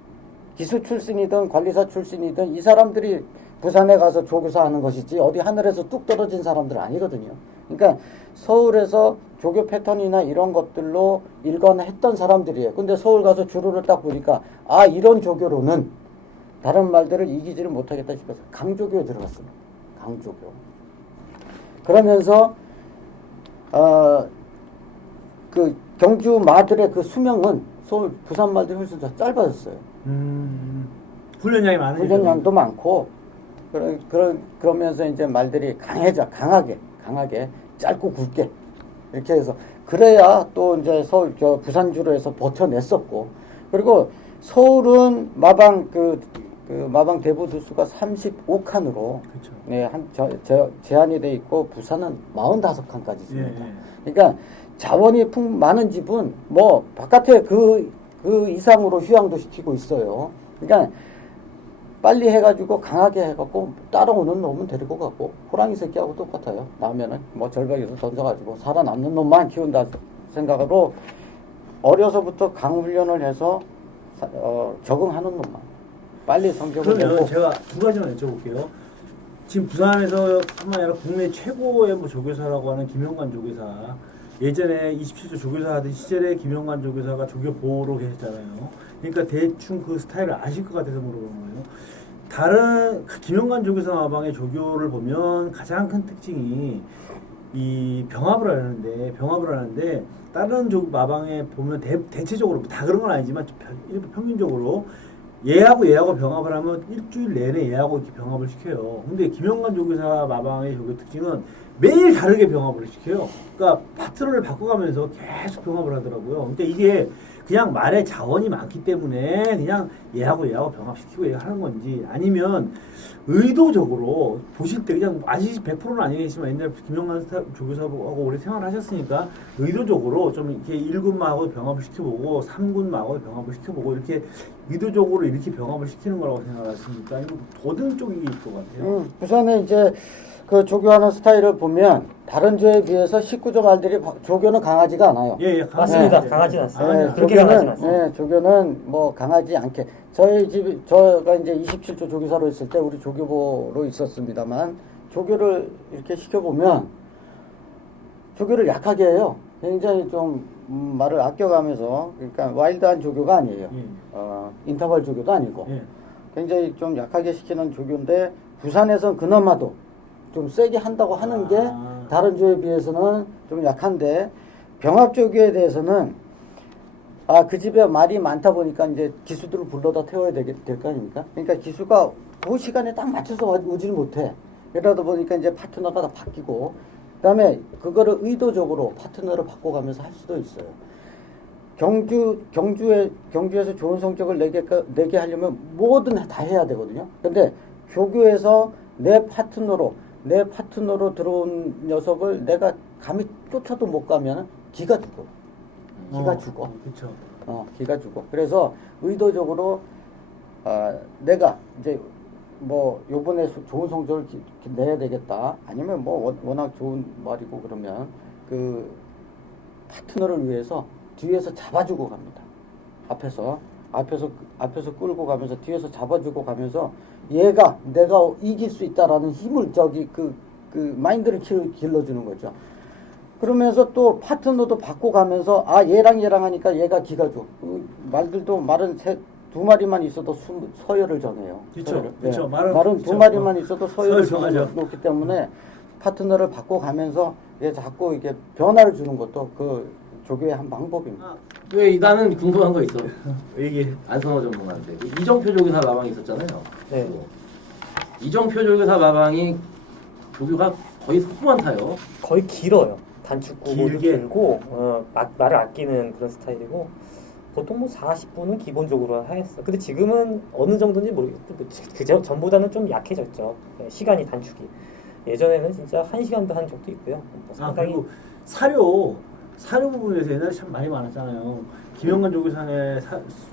기수 출신이든 관리사 출신이든 이 사람들이 부산에 가서 조교사 하는 것이지 어디 하늘에서 뚝 떨어진 사람들은 아니거든요. 그러니까 서울에서 조교 패턴이나 이런 것들로 일관했던 사람들이에요. 근데 서울 가서 주로를 딱 보니까 아 이런 조교로는 다른 말들을 이기지를 못하겠다 싶어서 강조교에 들어갔습니다. 강조교. 그러면서 그 경주 마들의 그 수명은 서울 부산 말들이 훨씬 더 짧아졌어요. 훈련량이 많으니까. 훈련량도 많고 그러면서 이제 말들이 강하게 짧고 굵게 이렇게 해서 그래야 또 이제 서울 부산주로 해서 버텨냈었고 그리고 서울은 마방 마방 대부 두수가 35칸으로 그렇죠. 네, 제한이 돼 있고 부산은 45칸까지 있습니다. 예. 그러니까 자원이 많은 집은 뭐 바깥에 그 이상으로 휴양도 시키고 있어요. 그러니까 빨리 해가지고 강하게 해갖고 따라오는 놈은 데리고 가고 호랑이 새끼하고 똑같아요. 나오면은 뭐 절벽에서 던져가지고 살아남는 놈만 키운다 생각으로 어려서부터 강훈련을 해서 적응하는 놈만 빨리 성적을 그러면 내고. 제가 두 가지만 여쭤볼게요. 지금 부산에서 뿐만 아니라 국내 최고의 뭐 조교사라고 하는 김영관 조교사 예전에 27조 조교사 하던 시절에 김영관 조교사가 조교 보호로 계셨잖아요. 그러니까 대충 그 스타일을 아실 것 같아서 물어보는 거예요. 다른 김영관 조교사 마방의 조교를 보면 가장 큰 특징이 이 병합을 하는데 다른 마방에 보면 대체적으로 다 그런 건 아니지만 일부 평균적으로 얘하고 병합을 하면 일주일 내내 얘하고 이렇게 병합을 시켜요. 근데 김영관 조교사 마방의 조교 특징은 매일 다르게 병합을 시켜요. 그러니까 파트너를 바꿔가면서 계속 병합을 하더라고요. 그러니까 이게 그냥 말에 자원이 많기 때문에 그냥 얘하고 병합시키고 하는 건지 아니면 의도적으로 보실 때 그냥 아직 100%는 아니겠지만 옛날에 김영관 조교사하고 오래 생활하셨으니까 의도적으로 좀 이렇게 1군마하고 병합을 시켜보고 3군마하고 병합을 시켜보고 이렇게 의도적으로 이렇게 병합을 시키는 거라고 생각하십니까? 아니면 어떤 쪽일 것 같아요? 부산에 이제 그 조교하는 스타일을 보면 다른 조에 비해서 19조 말들이 조교는 강하지가 않아요. 예, 맞습니다. 네. 강하진 않습니다. 네, 그렇게 강하진 않습니다. 네, 조교는 뭐 강하지 않게. 저희 집이 저가 이제 27조 조교사로 있을 때 우리 조교보로 있었습니다만 조교를 이렇게 시켜보면 조교를 약하게 해요. 굉장히 좀 말을 아껴가면서, 그러니까 와일드한 조교가 아니에요. 예. 인터벌 조교도 아니고 예. 굉장히 좀 약하게 시키는 조교인데, 부산에선 그나마도 좀 세게 한다고 하는 게 다른 조에 비해서는 좀 약한데, 병합 조교에 대해서는 그 집에 말이 많다 보니까 이제 기수들을 불러다 태워야 될 거 아닙니까? 그러니까 기수가 그 시간에 딱 맞춰서 오지를 못해. 그러다 보니까 이제 파트너가 다 바뀌고, 그다음에 그거를 의도적으로 파트너를 바꿔가면서 할 수도 있어요. 경주에서 좋은 성적을 내게 하려면 뭐든 다 해야 되거든요. 근데 조교에서 내 파트너로 들어온 녀석을 내가 감히 쫓아도 못 가면 기가 죽어. 죽어. 그렇죠. 기가 죽어. 그래서 의도적으로 내가 이제 뭐 요번에 좋은 성적을 내야 되겠다. 아니면 뭐 워낙 좋은 말이고 그러면 그 파트너를 위해서 뒤에서 잡아주고 갑니다. 앞에서 끌고 가면서 뒤에서 잡아주고 가면서 얘가 내가 이길 수 있다라는 힘을 그 마인드를 길러주는 거죠. 그러면서 또 파트너도 바꿔가면서 얘랑 하니까 얘가 기가 줘. 말은 두 마리만 있어도 서열을 정해요. 그렇죠. 서열을. 그렇죠. 말은 두 그렇죠. 마리만 있어도 서열을 정하죠. 정해놓기 때문에 파트너를 바꿔가면서 자꾸 이게 변화를 주는 것도 그 조교의 한 방법입니다. 왜 나는 궁금한 거 있어. 얘기. 안성호 전문가한테 이정표 조교사 마방이 있었잖아요. 네. 이정표 조교사 마방이 조교가 거의 속도만 타요. 거의 길어요. 단축구도 길게. 길고 말을 아끼는 그런 스타일이고 보통 뭐 40분은 기본적으로 하였어. 근데 지금은 어느 정도인지 모르겠고 그 전보다는 좀 약해졌죠. 시간이 단축이. 예전에는 진짜 1시간도 한 적도 있고요. 뭐 상당히 그리고 사료 부분에서 옛날에 참 많이 많았잖아요. 김영관 조교사의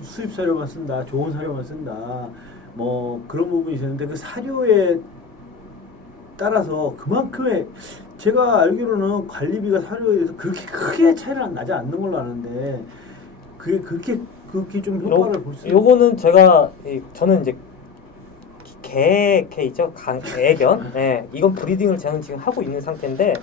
수입 사료만 쓴다, 좋은 사료만 쓴다, 뭐 그런 부분이 있었는데 그 사료에 따라서 그만큼의 제가 알기로는 관리비가 사료에 대해서 그렇게 크게 차이는 나지 않는 걸로 아는데 그게 그렇게 좀 효과를 볼 수 있어요. 요거는 저는 이제 개 있죠? 애견. 네, 이건 브리딩을 저는 지금 하고 있는 상태인데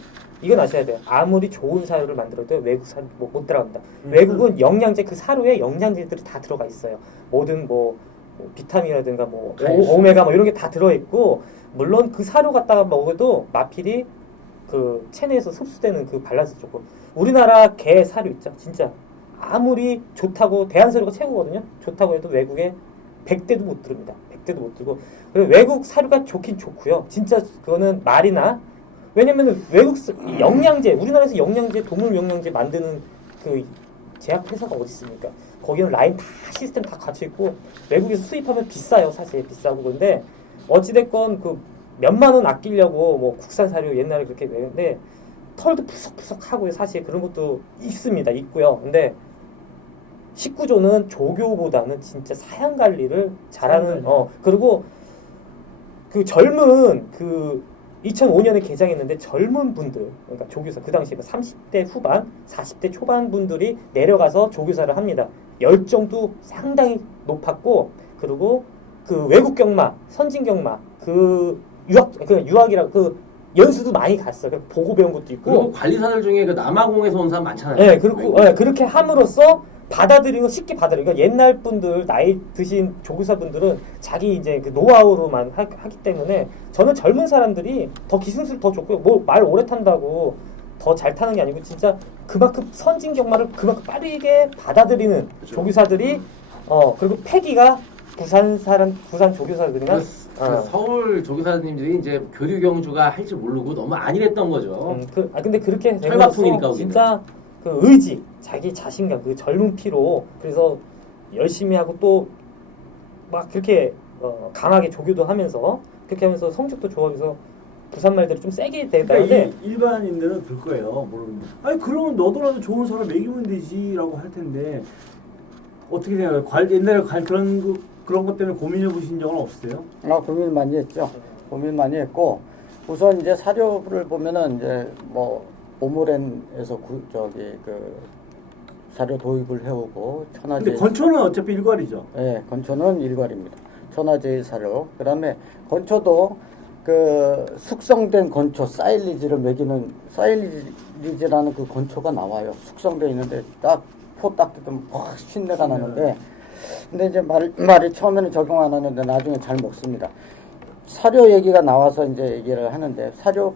이건 아셔야 돼요. 아무리 좋은 사료를 만들어도 외국 사료 못 들어갑니다. 외국은 영양제 그 사료에 영양제들이 다 들어가 있어요. 모든 뭐 비타민이라든가 뭐 오메가 뭐 이런 게 다 들어 있고 물론 그 사료 갖다가 먹어도 마필이 그 체내에서 흡수되는 그 밸런스 좋고 우리나라 개 사료 있죠. 진짜 아무리 좋다고 대한사료가 최고거든요. 좋다고 해도 외국에 100대도 못 들습니다. 100대도 못 들고 그리고 외국 사료가 좋긴 좋고요. 진짜 그거는 말이나 왜냐면 외국 영양제 우리나라에서 영양제 동물 영양제 만드는 그 제약 회사가 어디 있습니까? 거기는 라인 다 시스템 다 갖춰 있고 외국에서 수입하면 비싸요. 사실 비싸고 그런데 어찌됐건 그 몇만 원 아끼려고 뭐 국산 사료 옛날에 그렇게 내는데 털도 푸석푸석 하고요. 사실 그런 것도 있고요. 근데 19조는 조교보다는 진짜 사양 관리를 잘하는 그리고 그 젊은 그 2005년에 개장했는데 젊은 분들 그러니까 조교사 그 당시에 30대 후반 40대 초반 분들이 내려가서 조교사를 합니다. 열정도 상당히 높았고 그리고 그 외국 경마 선진 경마 그 유학이라 그 연수도 많이 갔어요. 보고 배운 것도 있고. 그리고 관리사들 중에 그 남아공에서 온 사람 많잖아요. 네, 그렇고 그렇게 함으로써 쉽게 받아들이고 옛날 분들 나이 드신 조교사분들은 자기 이제 그 노하우로만 하기 때문에 저는 젊은 사람들이 더 기승술 더 좋고요. 뭐 말 오래 탄다고 더 잘 타는 게 아니고 진짜 그만큼 선진 경마를 그만큼 빠르게 받아들이는 그렇죠. 조교사들이 그리고 패기가 부산 조교사들이나 서울 조교사님들이 이제 교류 경주가 할 줄 모르고 너무 안일했던 거죠. 근데 그렇게 철갑풍이니까 진짜 그 의지, 자기 자신감, 그 젊은 피로 그래서 열심히 하고 또 막 그렇게 강하게 조교도 하면서 그렇게 하면서 성적도 좋아져서 부산 말들이 좀 세게 되는데 그러니까 일반인들은 그럴 거예요. 모르는. 아니 그러면 너도라도 좋은 사람 먹이면 되지라고 할 텐데 어떻게 생각해요? 옛날에 그런 것 때문에 고민해 보신 적은 없으세요? 고민 많이 했죠. 고민 많이 했고 우선 이제 사료를 보면은 이제 뭐 오모렌에서 사료 도입을 해오고 천하제. 근데 건초는 어차피 일괄이죠. 네, 건초는 일괄입니다. 천하제일 사료. 그다음에 건초도 그 숙성된 건초 사일리지를 먹이는 사일리지라는 그 건초가 나와요. 숙성되어 있는데 딱 포 딱 뜯으면 확 신내가 나는데 근데 이제 말이 처음에는 적용 안 하는데 나중에 잘 먹습니다. 사료 얘기가 나와서 이제 얘기를 하는데 사료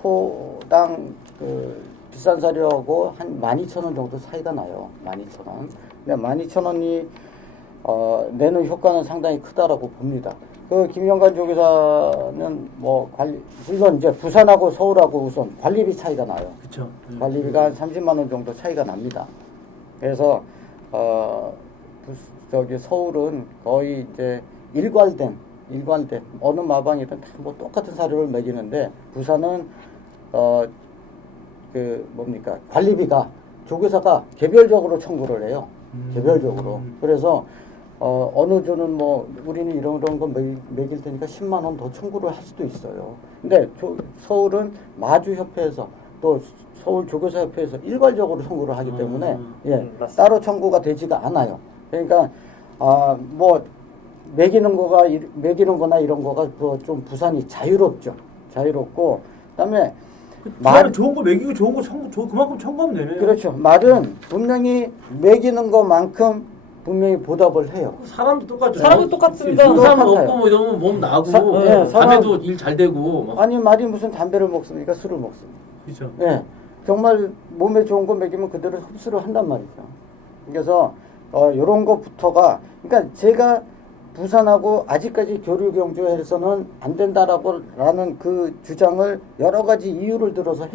포당 그 비싼 사료하고 한 12,000원 정도 차이가 나요. 12,000원. 근데 12,000원이 내는 효과는 상당히 크다라고 봅니다. 그 김영관 조교사는 뭐 물론 이제 부산하고 서울하고 우선 관리비 차이가 나요. 그렇죠. 관리비가 한 30만 원 정도 차이가 납니다. 그래서 저기 서울은 거의 이제 일괄된 어느 마방이든 다 뭐 똑같은 사료를 먹이는데 부산은 그 뭡니까 관리비가 조교사가 개별적으로 청구를 해요. 개별적으로. 그래서 어느 주는 뭐 우리는 이런 거 먹일 테니까 10만 원 더 청구를 할 수도 있어요. 근데 서울은 마주협회에서 또 서울조교사협회에서 일괄적으로 청구를 하기 때문에 예, 따로 청구가 되지가 않아요. 그러니까 뭐 먹이는 거나 이런 거가 좀 부산이 자유롭죠. 자유롭고 그다음에 부산은 좋은 거 먹이고 좋은 거 그만큼 청구하면 되네요. 그렇죠. 말은 분명히 먹이는 것만큼 분명히 보답을 해요. 사람도 똑같죠. 사람도 똑같습니다. 사람 똑같아요. 먹고 뭐 이러면 몸 나고 예, 밤에도 일 잘 되고 막. 아니 말이 무슨 담배를 먹습니까? 술을 먹습니다. 그렇죠. 예, 정말 몸에 좋은 거 먹이면 그대로 흡수를 한단 말이죠. 그래서 이런 것부터가 그러니까 제가 부산하고 아직까지 교류 경주에서는 안 된다라는 그 주장을 여러 가지 이유를 들어서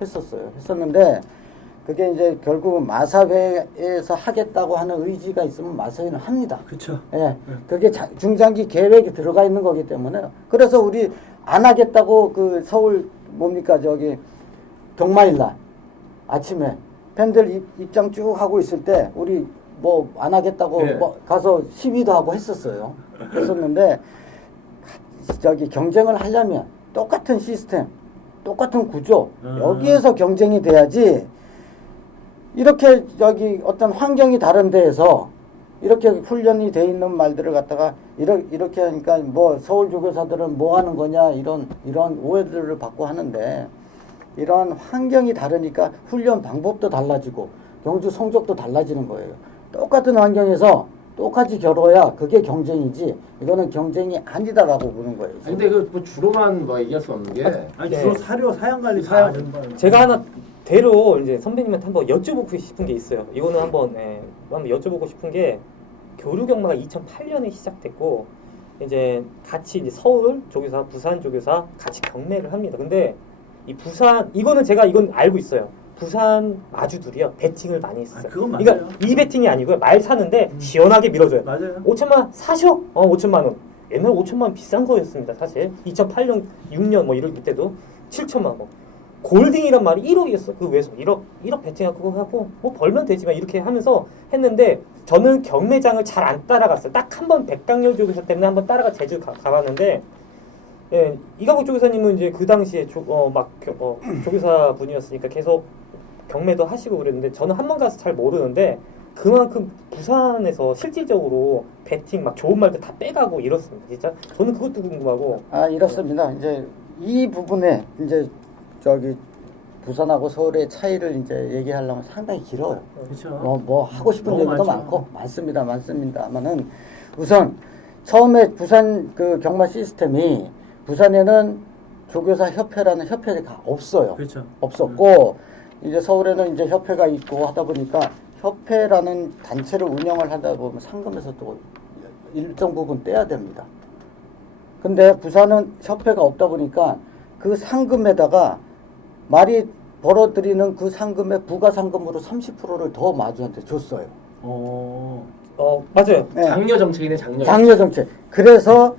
했었는데 그게 이제 결국 마사회에서 하겠다고 하는 의지가 있으면 마사회는 합니다. 그렇죠. 예, 그게 중장기 계획에 들어가 있는 거기 때문에 그래서 우리 안 하겠다고 그 서울 뭡니까 저기 경마일 날 아침에 팬들 입장 쭉 하고 있을 때 우리 뭐 안 하겠다고 네. 뭐 가서 시위도 하고 했었는데 저기 경쟁을 하려면 똑같은 시스템, 똑같은 구조 여기에서 경쟁이 돼야지 이렇게 저기 어떤 환경이 다른 데에서 이렇게 훈련이 돼 있는 말들을 갖다가 이렇게 하니까 뭐 서울 조교사들은 뭐 하는 거냐 이런 오해들을 받고 하는데 이런 환경이 다르니까 훈련 방법도 달라지고 경주 성적도 달라지는 거예요. 똑같은 환경에서 똑같이 겨뤄야 그게 경쟁이지 이거는 경쟁이 아니다라고 보는 거예요. 근데 그 주로만 뭐 얘기할 수 없는 게 아니 네. 주로 사료 사양관리 제가 하나 대로 이제 선배님한테 한번 여쭤보고 싶은 게 있어요. 이거는 한번 여쭤보고 싶은 게 교류 경마가 2008년에 시작됐고 이제 같이 이제 서울 조교사, 부산 조교사 같이 경매를 합니다. 근데 이 부산 이건 알고 있어요. 부산 마주들이요 배팅을 많이 했어요. 그건 맞아요. 그러니까 이 배팅이 아니고요. 말 사는데 시원하게 밀어줘요. 맞아요. 5천만 원 사셔? 5천만 원. 옛날 5천만 원 비싼 거였습니다. 사실 2008년, 6년 뭐 이럴 때도 7천만 원. 골딩이란 말이 1억이었어. 그 외에서 1억 배팅하고 하고 뭐 벌면 되지만 이렇게 하면서 했는데 저는 경매장을 잘 안 따라갔어요. 딱 한 번 백강렬 조교사 때문에 한 번 따라가 제주 가봤는데 예, 이강국 조교사님은 이제 그 당시에 조교사 분이었으니까 계속 경매도 하시고 그랬는데 저는 한 번 가서 잘 모르는데 그만큼 부산에서 실질적으로 배팅 막 좋은 말들 다 빼가고 이렇습니다. 진짜 저는 그것도 궁금하고. 이렇습니다. 이제 이 부분에 이제 저기 부산하고 서울의 차이를 이제 얘기하려면 상당히 길어요. 그렇죠. 뭐 하고 싶은 너무 얘기도 많죠. 많습니다만은 우선 처음에 부산 그 경마 시스템이 부산에는 조교사 협회라는 협회가 없어요. 그렇죠. 없었고 이제 서울에는 이제 협회가 있고 하다 보니까 협회라는 단체를 운영을 하다 보면 상금에서 또 일정 부분 떼야 됩니다. 근데 부산은 협회가 없다 보니까 그 상금에다가 말이 벌어들이는 그 상금의 부가 상금으로 30%를 더 마주한테 줬어요. 맞아요. 네. 장려 정책이네 장려. 장려 정책. 그래서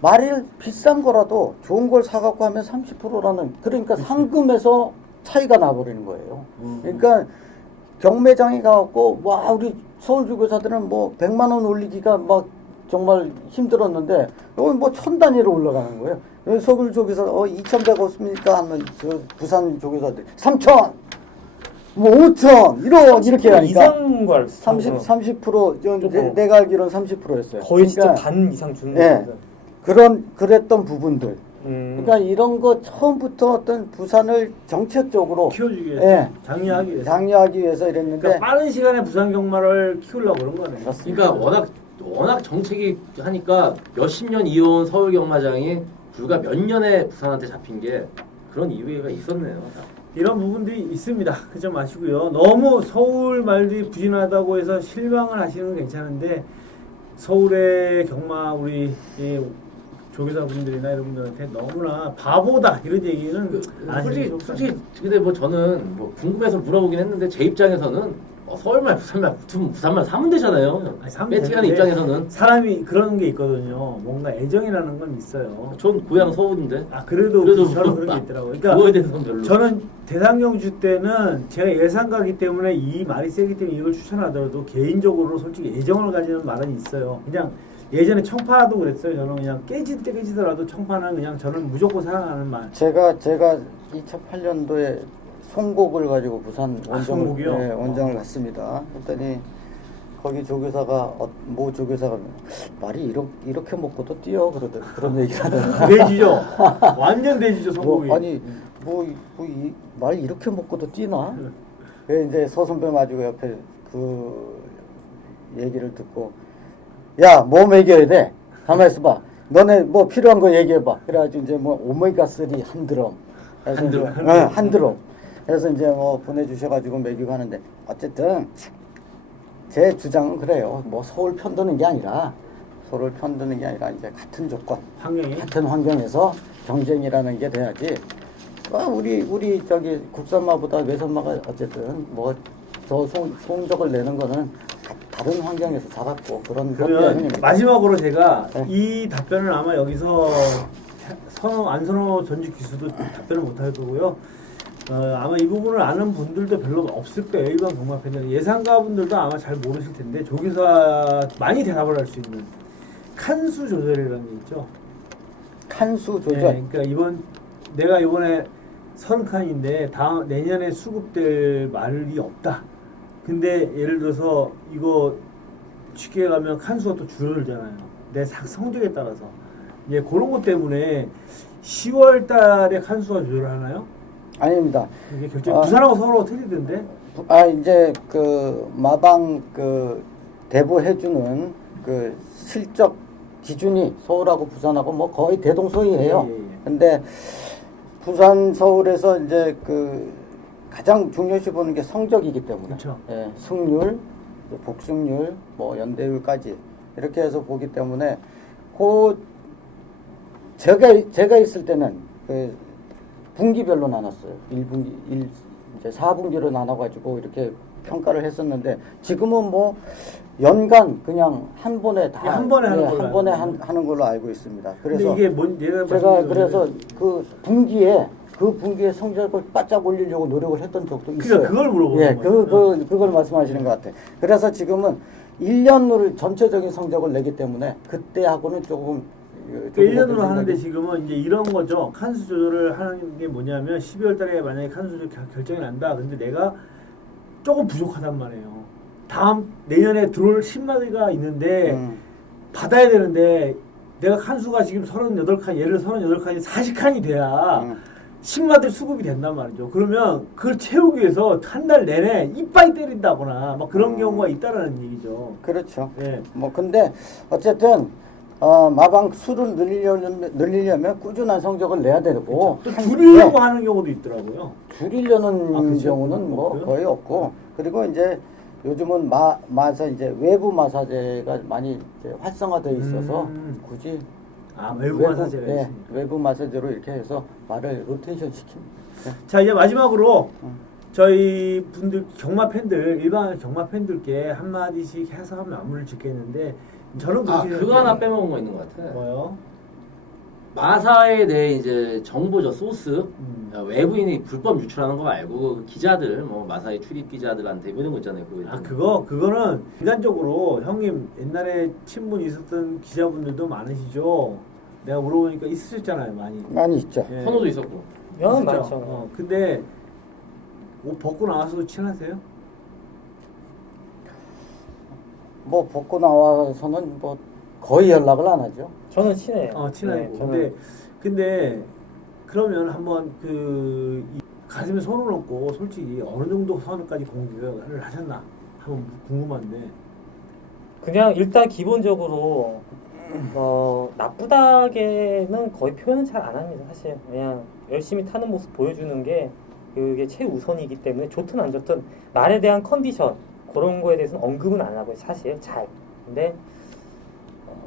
말이 비싼 거라도 좋은 걸 사갖고 하면 30%라는 그러니까 상금에서 차이가 나버리는 거예요. 그러니까 경매장에 가갖고 와 우리 서울 조교사들은 뭐 100만 원 올리기가 막 정말 힘들었는데 여기 뭐 1000단위로 올라가는 거예요. 여기 서울 조교사 2,100 없습니까? 하면 저 부산 조교사들 3,000, 뭐 5,000 이렇게 하니까 이상 걸 30% 내가 알기로는 30%였어요. 거의 진짜 반 이상 주는 예. 거죠. 그랬던 부분들. 그러니까 이런 거 처음부터 어떤 부산을 정책적으로 키워주기 위해서, 예, 장려하기 위해서. 장려하기 위해서 이랬는데 그러니까 빠른 시간에 부산 경마를 키우려고 그런 거네. 그렇습니다. 그러니까 워낙 정책이 하니까 몇십 년 이어온 서울 경마장이 불과 몇 년에 부산한테 잡힌 게 그런 이유가 있었네요. 이런 부분들이 있습니다. 그점 마시고요. 너무 서울 말들이 부진하다고 해서 실망을 하시는 건 괜찮은데 서울의 경마 우리 이 조교사분들이나 이런 분들한테 너무나 바보다 이런 얘기는 안 하시는 게 솔직히 근데 뭐 저는 뭐 궁금해서 물어보긴 했는데 제 입장에서는 서울말 부산말 붙으면 부산말 사면 되잖아요. 아니, 사면 배팅하는 되는데 입장에서는 사람이 그런 게 있거든요. 뭔가 애정이라는 건 있어요. 전 고향 서울인데 그래도 저는 뭐 그런 게 있더라고요. 그거에 그러니까 대해서는 별로. 저는 대상경주 때는 제가 예상가기 때문에 이 말이 세기 때문에 이걸 추천하더라도 개인적으로 솔직히 애정을 가지는 말은 있어요. 그냥 예전에 청파도 그랬어요. 저는 그냥 깨지더라도 청파는 그냥 저는 무조건 사랑하는 말. 제가 2008년도에 송곡을 가지고 부산 송곡이요? 원정을 갔습니다. 그랬더니 거기 조교사가 모 조교사가 말이 이렇게 먹고도 뛰어 그런 얘기를 하더라고요. 돼지죠. 완전 돼지죠 성공이. 아니 말 이렇게 먹고도 뛰나? 그래서 이제 서선배 마주고 옆에 그 얘기를 듣고 야 뭐 먹여야 돼? 가만 있어봐. 너네 뭐 필요한 거 얘기해봐. 그래가지고 이제 뭐 오메가3 한 드럼. 한 드럼. 그래서 이제 뭐 보내주셔가지고 먹이고 하는데 어쨌든 제 주장은 그래요. 뭐 서울 편드는 게 아니라 이제 같은 조건, 환경이 같은 환경에서 경쟁이라는 게 돼야지. 우리 저기 국산마보다 외산마가 어쨌든 뭐 더 성적을 내는 거는 다른 환경에서 자랐고 그런 것 그러면 때문입니다. 마지막으로 제가 네. 이 답변을 아마 여기서 안선호 전직 기수도 답변을 못할 거고요. 아마 이 부분을 아는 분들도 별로 없을 거예요. 일반 경마 팬들 예상가 분들도 아마 잘 모르실 텐데 조교사 많이 대답을 할 수 있는 칸수 조절이라는 게 있죠. 칸수 조절. 네, 그러니까 내가 이번에 30칸인데 내년에 수급될 말이 없다. 근데 예를 들어서 이거 쉽게 가면 칸수가 또 줄어들잖아요. 내 성적에 따라서. 예, 그런 것 때문에 10월 달에 칸수가 조절을 하나요? 아닙니다. 이게 부산하고 서로 틀리던데? 이제 그 마방 그 대부해주는 그 실적 기준이 서울하고 부산하고 뭐 거의 대동소이해요. 예. 근데 부산 서울에서 이제 그 가장 중요시 보는 게 성적이기 때문에 그렇죠. 예, 승률, 복승률, 뭐 연대율까지 이렇게 해서 보기 때문에 제가 있을 때는 그 분기별로 나눴어요. 1분기, 이제 4분기로 나눠가지고 이렇게 평가를 했었는데 지금은 뭐 연간 그냥 한 번에 다 한 번에 하는 걸로 한 번에 하는 걸로 알고 있습니다. 그래서 근데 이게 제가 그래서 그 분기에 성적을 바짝 올리려고 노력을 했던 적도 있어요. 그러니까 그걸 물어보는 예, 거예요. 그걸 말씀하시는 것 같아요. 그래서 지금은 1년으로 전체적인 성적을 내기 때문에 그때하고는 조금 1년으로 하는데 지금은 이제 이런 거죠. 칸수 조절을 하는 게 뭐냐면 12월 달에 만약에 칸수 조절 결정이 난다. 근데 내가 조금 부족하단 말이에요. 내년에 들어올 10마디가 있는데 받아야 되는데 내가 칸수가 지금 38칸, 예를 38칸이 40칸이 돼야 10마디 수급이 된단 말이죠. 그러면 그걸 채우기 위해서 한 달 내내 이빠이 때린다거나 막 그런 경우가 있다라는 얘기죠. 그렇죠. 예. 뭐 근데 어쨌든 마방 수를 늘리려면 꾸준한 성적을 내야 되고 또 줄이려고 하는 경우도 있더라고요. 줄이려는 그쵸? 경우는 뭐 없고요? 거의 없고 그리고 이제 요즘은 마사 이제 외부 마사제가 많이 이제 활성화되어 있어서 굳이 외부 마사제가 있습니다. 외부 마사제로 이렇게 해서 말을 로테이션 시킵니다. 자, 이제 마지막으로 저희 분들 경마 팬들 일반 경마 팬들께 한 마디씩 해서 하면 마무리를 짓겠는데 저는 그렇게 그거 하나 빼먹은 거 있는 것 같아. 뭐요? 마사에 대해 이제 정보죠, 소스. 외부인이 불법 유출하는 거 말고 기자들, 뭐 마사의 출입 기자들한테 이런 거 있잖아요. 그거는 일반적으로 형님 옛날에 친분 있었던 기자분들도 많으시죠. 내가 물어보니까 있으셨잖아요, 많이 있죠. 예. 선호도 있었고. 연 있었죠. 많죠. 근데 옷 벗고 나와서도 친하세요? 뭐 벗고 나와서는 뭐 거의 연락을 안 하죠. 저는 친해요. 친하고. 네, 저는 근데 그러면 한번 이 가슴에 손을 얹고 솔직히 어느 정도 선까지 공개를 하셨나? 한번 궁금한데. 그냥 일단 기본적으로 나쁘다게는 거의 표현은 잘 안 합니다. 사실 그냥 열심히 타는 모습 보여주는 게 그게 최우선이기 때문에 좋든 안 좋든 말에 대한 컨디션 그런 거에 대해서는 언급은 안 하고요. 사실 잘. 근데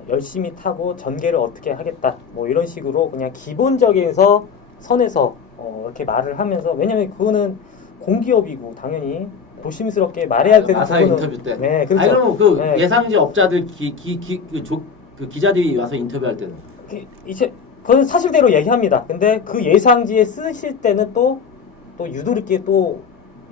열심히 타고 전개를 어떻게 하겠다 뭐 이런 식으로 그냥 기본적에서 선에서 이렇게 말을 하면서, 왜냐면 그거는 공기업이고 당연히 조심스럽게 말해야 되는 마사 부분은- 인터뷰 때. 네, 그렇죠. 아니 그럼 그 네. 예상지 업자들 그 기자들이 와서 인터뷰할 때는 이제 그건 사실대로 얘기합니다. 근데 그 예상지에 쓰실 때는 또 유도리께 또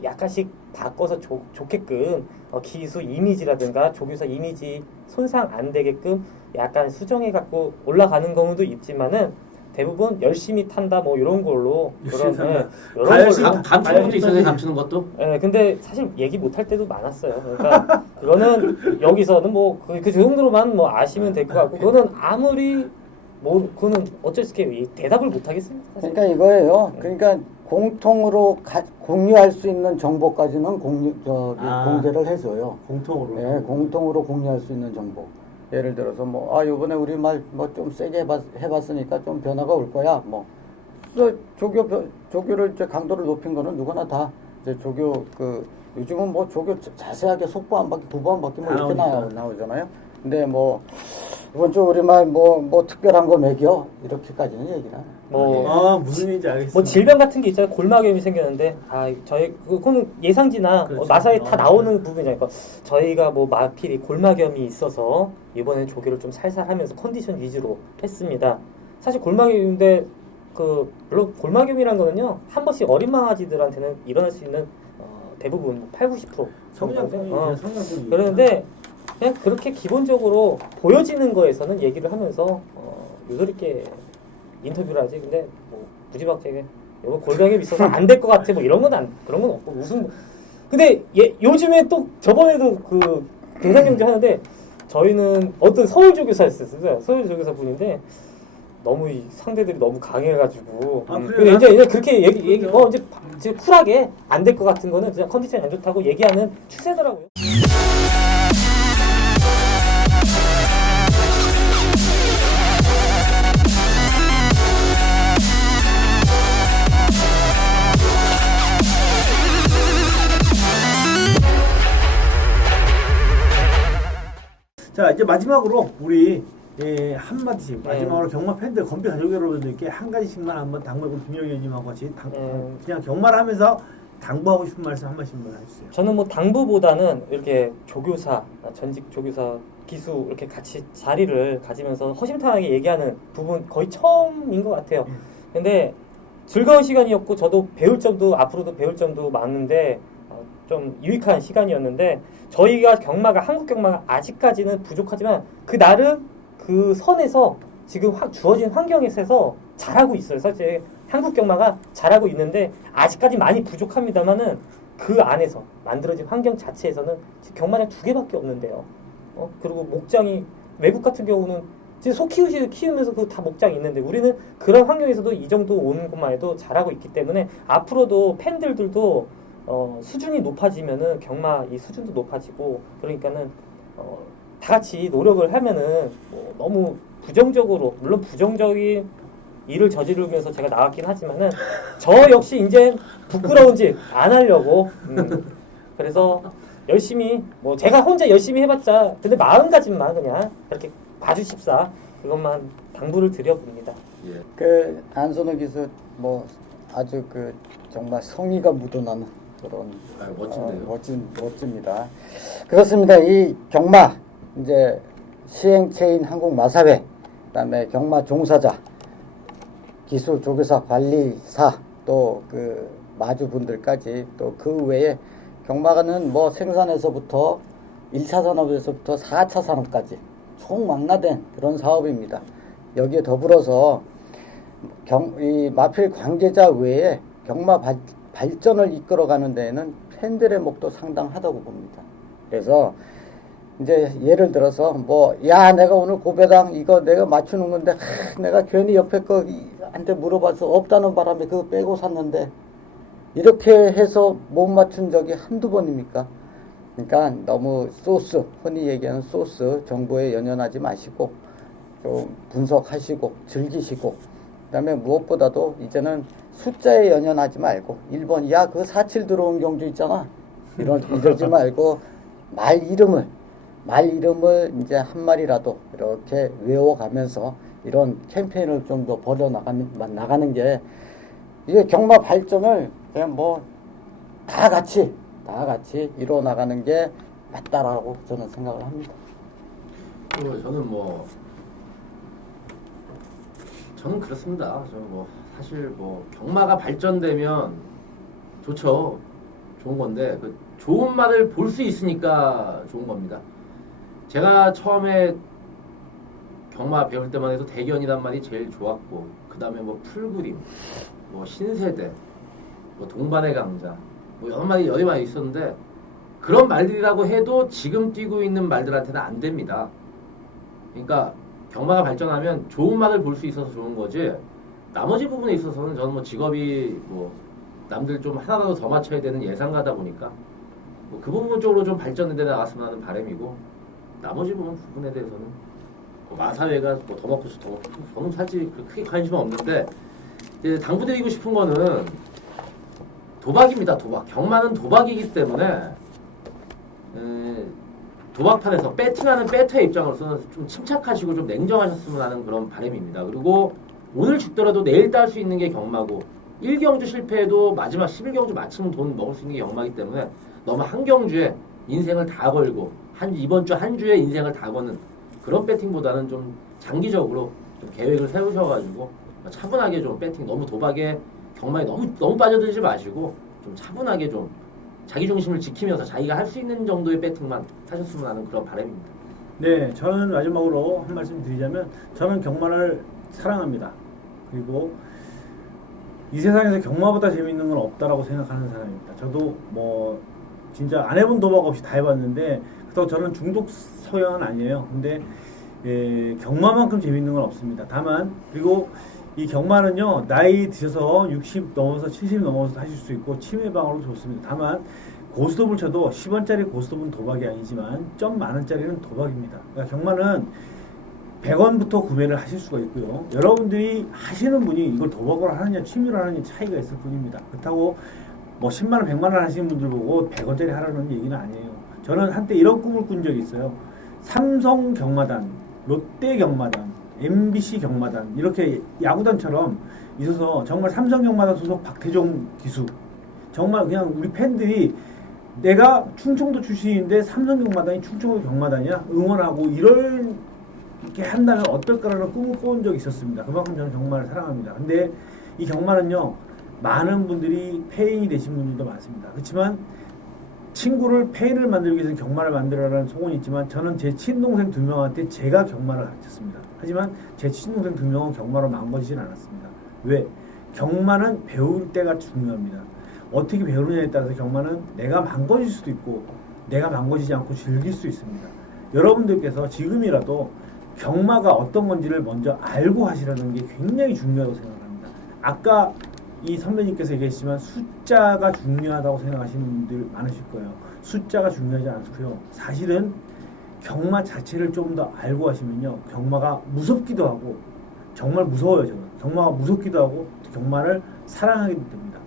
약간씩 바꿔서 좋게끔 기수 이미지라든가 조교사 이미지 손상 안 되게끔 약간 수정해 갖고 올라가는 경우도 있지만은 대부분 열심히 탄다 뭐 이런 걸로 열심히 그런 탄다. 이런 다 걸로 열심히 감추는 것도 있어요. 감추는 것도. 근데 사실 얘기 못할 때도 많았어요. 그러니까 그거는 여기서는 뭐 그 정도로만 뭐 아시면 될 것 같고, 그거는 아무리 뭐 그거는 어쩔 수 없게 대답을 못 하겠습니다. 사실. 그러니까 이거예요. 그러니까 공통으로 공유할 수 있는 정보까지는 공개를 해줘요. 공통으로. 예, 공통으로 공유할 수 있는 정보. 예를 들어서 요번에 우리 말 뭐 좀 세게 해봤으니까 좀 변화가 올 거야. 조교를 이제 강도를 높인 거는 누구나 다 이제 요즘은 뭐 조교 자세하게 속보 한 바퀴, 부보 한 바퀴 뭐 이렇게 나오잖아요. 근데 이번 주 우리말 특별한 거 먹여 이렇게까지는 얘기를 안 해요. 무슨 얘기인지 알겠습니다. 뭐 질병 같은 게 있잖아요. 골마염이 생겼는데 그거는 예상지나 그렇죠. 마사에 다 나오는 부분이잖아요. 그러니까 저희가 뭐 마필이 골마염이 있어서 이번에 조교를 좀 살살하면서 컨디션 위주로 했습니다. 사실 골마염인데 물론 골마염이라는 거는요 한 번씩 어린 강아지들한테는 일어날 수 있는 대부분 80-90% 성장성이 그러는데 그냥 그렇게 기본적으로 보여지는 거에서는 얘기를 하면서 유도리 있게 인터뷰를 하지. 근데 뭐 무지막지하게 이거 골병에 있어서 안 될 것 같아 뭐 이런 건 그런 건 없고 무슨. 근데 요즘에 또 저번에도 그 대상경제 하는데 저희는 어떤 서울 조교사였어요. 서울 조교사 분인데 너무 이 상대들이 너무 강해가지고 그래요? 이제 그렇게 얘기 이제 쿨하게 안 될 것 같은 거는 그냥 컨디션이 안 좋다고 얘기하는 추세더라고요. 자, 이제 마지막으로 우리 한마디씩 네. 마지막으로 경마 팬들, 건비 가족 여러분들께 한 가지씩만 한번 당부하고 김영현님하고 같이 그냥 경마를 하면서 당부하고 싶은 말씀 한 말씀만 해주세요. 저는 뭐 당부보다는 이렇게 조교사, 전직 조교사 기수 이렇게 같이 자리를 가지면서 허심탄회하게 얘기하는 부분 거의 처음인 것 같아요. 근데 즐거운 시간이었고 저도 배울 점도 앞으로도 배울 점도 많은데 좀 유익한 시간이었는데 저희가 한국 경마가 아직까지는 부족하지만 그 나름 그 선에서 지금 주어진 환경에서 잘하고 있어요. 사실 한국 경마가 잘하고 있는데 아직까지 많이 부족합니다만은 그 안에서 만들어진 환경 자체에서는 경마장 2개밖에 없는데요. 그리고 목장이 외국 같은 경우는 진짜 소 키우면서 그 다 목장이 있는데 우리는 그런 환경에서도 이 정도 오는 것만 해도 잘하고 있기 때문에 앞으로도 팬들도 수준이 높아지면은 경마 이 수준도 높아지고 그러니까는 다 같이 노력을 하면은 너무 부정적으로 물론 부정적인 일을 저지르면서 제가 나왔긴 하지만은 저 역시 이제 부끄러운 짓 안 하려고 그래서 열심히 제가 혼자 열심히 해봤자 근데 마음가짐만 그냥 그렇게 봐주십사 그것만 당부를 드려봅니다. 예. 안선호 기수 아주 정말 성의가 묻어나는 그런 멋진데요. 멋집니다. 그렇습니다. 이 경마 이제 시행체인 한국마사회 그다음에 경마 종사자 기수 조교사 관리사 또 마주분들까지 또 그 외에 경마가는 생산에서부터 1차 산업에서부터 4차 산업까지 총망라된 그런 사업입니다. 여기에 더불어서 이 마필 관계자 외에 경마 발전을 이끌어가는 데에는 팬들의 목도 상당하다고 봅니다. 그래서 이제 예를 들어서 뭐 야 내가 오늘 고배당 이거 내가 맞추는 건데 내가 괜히 옆에 거한테 물어봐서 없다는 바람에 그거 빼고 샀는데 이렇게 해서 못 맞춘 적이 한두 번입니까? 그러니까 너무 소스, 흔히 얘기하는 소스 정보에 연연하지 마시고 좀 분석하시고 즐기시고 그다음에 무엇보다도 이제는 숫자에 연연하지 말고 1번 야 그 47 들어온 경주 있잖아 이러지 말고 말 이름을 이제 한 마리라도 이렇게 외워가면서 이런 캠페인을 좀 더 벌여 나가는 게 이게 경마 발전을 그냥 뭐 다 같이 이뤄 나가는 게 맞다라고 저는 생각을 합니다. 저는 그렇습니다. 저는 뭐 사실 뭐 경마가 발전되면 좋죠. 좋은 건데 그 좋은 말을 볼 수 있으니까 좋은 겁니다. 제가 처음에 경마 배울 때만 해도 대견이란 말이 제일 좋았고 그 다음에 뭐 풀그림, 뭐 신세대, 뭐 동반의 강자, 뭐 여러 말이 있었는데 그런 말들이라고 해도 지금 뛰고 있는 말들한테는 안 됩니다. 그러니까 경마가 발전하면 좋은 말을 볼 수 있어서 좋은 거지 나머지 부분에 있어서는 저는 뭐 직업이 뭐 남들 좀 하나라도 더 맞춰야 되는 예상가다 보니까 뭐 그 부분 쪽으로 좀 발전돼 나갔으면 하는 바람이고 나머지 부분에 대해서는 뭐 마사회가 뭐 더 먹고 싶어 저는 사실 크게 관심은 없는데 이제 당부드리고 싶은 거는 도박입니다. 도박. 경마는 도박이기 때문에 도박판에서 배팅하는 배터의 입장으로서는 좀 침착하시고 좀 냉정하셨으면 하는 그런 바람입니다. 그리고 오늘 죽더라도 내일 딸 수 있는 게 경마고 1경주 실패해도 마지막 11경주 마치면 돈 먹을 수 있는 게 경마이기 때문에 너무 한 경주에 인생을 다 걸고 이번 주 한 주에 인생을 다 거는 그런 배팅보다는 좀 장기적으로 좀 계획을 세우셔가지고 차분하게 좀 배팅 너무 도박에 경마에 너무 빠져들지 마시고 좀 차분하게 좀 자기 중심을 지키면서 자기가 할 수 있는 정도의 배팅만 하셨으면 하는 그런 바람입니다. 네, 저는 마지막으로 한 말씀 드리자면 저는 경마를 사랑합니다. 그리고 이 세상에서 경마보다 재밌는 건 없다라고 생각하는 사람입니다. 저도 뭐 진짜 안 해본 도박 없이 다 해봤는데 그렇다고 저는 중독 성향은 아니에요. 근데 경마만큼 재밌는 건 없습니다. 다만 그리고 이 경마는요 나이 드셔서 60 넘어서 70 넘어서 하실 수 있고 치매방으로 좋습니다. 다만 고스톱을 쳐도 10원짜리 고스톱은 도박이 아니지만 점 만원짜리는 도박입니다. 그러니까 경마는 100원부터 구매를 하실 수가 있고요. 여러분들이 하시는 분이 이걸 도박으로 하느냐 취미로 하느냐 차이가 있을 뿐입니다. 그렇다고 뭐 10만원 100만원 하시는 분들 보고 100원짜리 하라는 얘기는 아니에요. 저는 한때 이런 꿈을 꾼 적이 있어요. 삼성 경마단, 롯데 경마단, MBC 경마단 이렇게 야구단처럼 있어서 정말 삼성 경마단 소속 박태종 기수 정말 그냥 우리 팬들이 내가 충청도 출신인데 삼성 경마단이 충청도 경마단이야 응원하고 이렇게 한다면 어떨까라는 꿈을 꿔온 적이 있었습니다. 그만큼 저는 경마를 사랑합니다. 근데 이 경마는요 많은 분들이 폐인이 되신 분들도 많습니다. 그렇지만 친구를 폐인을 만들기 위해서는 경마를 만들어라는 소원이 있지만 저는 제 친동생 2명한테 제가 경마를 가르쳤습니다. 하지만 제 친동생 2명은 경마로 망가지진 않았습니다. 왜? 경마는 배울 때가 중요합니다. 어떻게 배우느냐에 따라서 경마는 내가 망가질 수도 있고 내가 망가지지 않고 즐길 수 있습니다. 여러분들께서 지금이라도 경마가 어떤 건지를 먼저 알고 하시라는 게 굉장히 중요하다고 생각합니다. 아까 이 선배님께서 얘기했지만 숫자가 중요하다고 생각하시는 분들 많으실 거예요. 숫자가 중요하지 않고요. 사실은 경마 자체를 좀 더 알고 하시면요. 경마가 무섭기도 하고 정말 무서워요. 저는 경마가 무섭기도 하고 경마를 사랑하게 됩니다.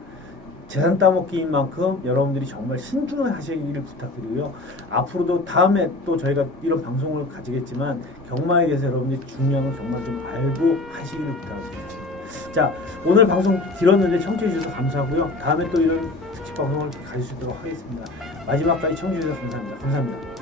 재산 따먹기인 만큼 여러분들이 정말 신중하게 하시기를 부탁드리고요. 앞으로도 다음에 또 저희가 이런 방송을 가지겠지만 경마에 대해서 여러분들이 중요한 걸 정말 좀 알고 하시기를 부탁드립니다. 자, 오늘 방송 길었는데 청취해 주셔서 감사하고요. 다음에 또 이런 특집 방송을 가질 수 있도록 하겠습니다. 마지막까지 청취해 주셔서 감사합니다. 감사합니다.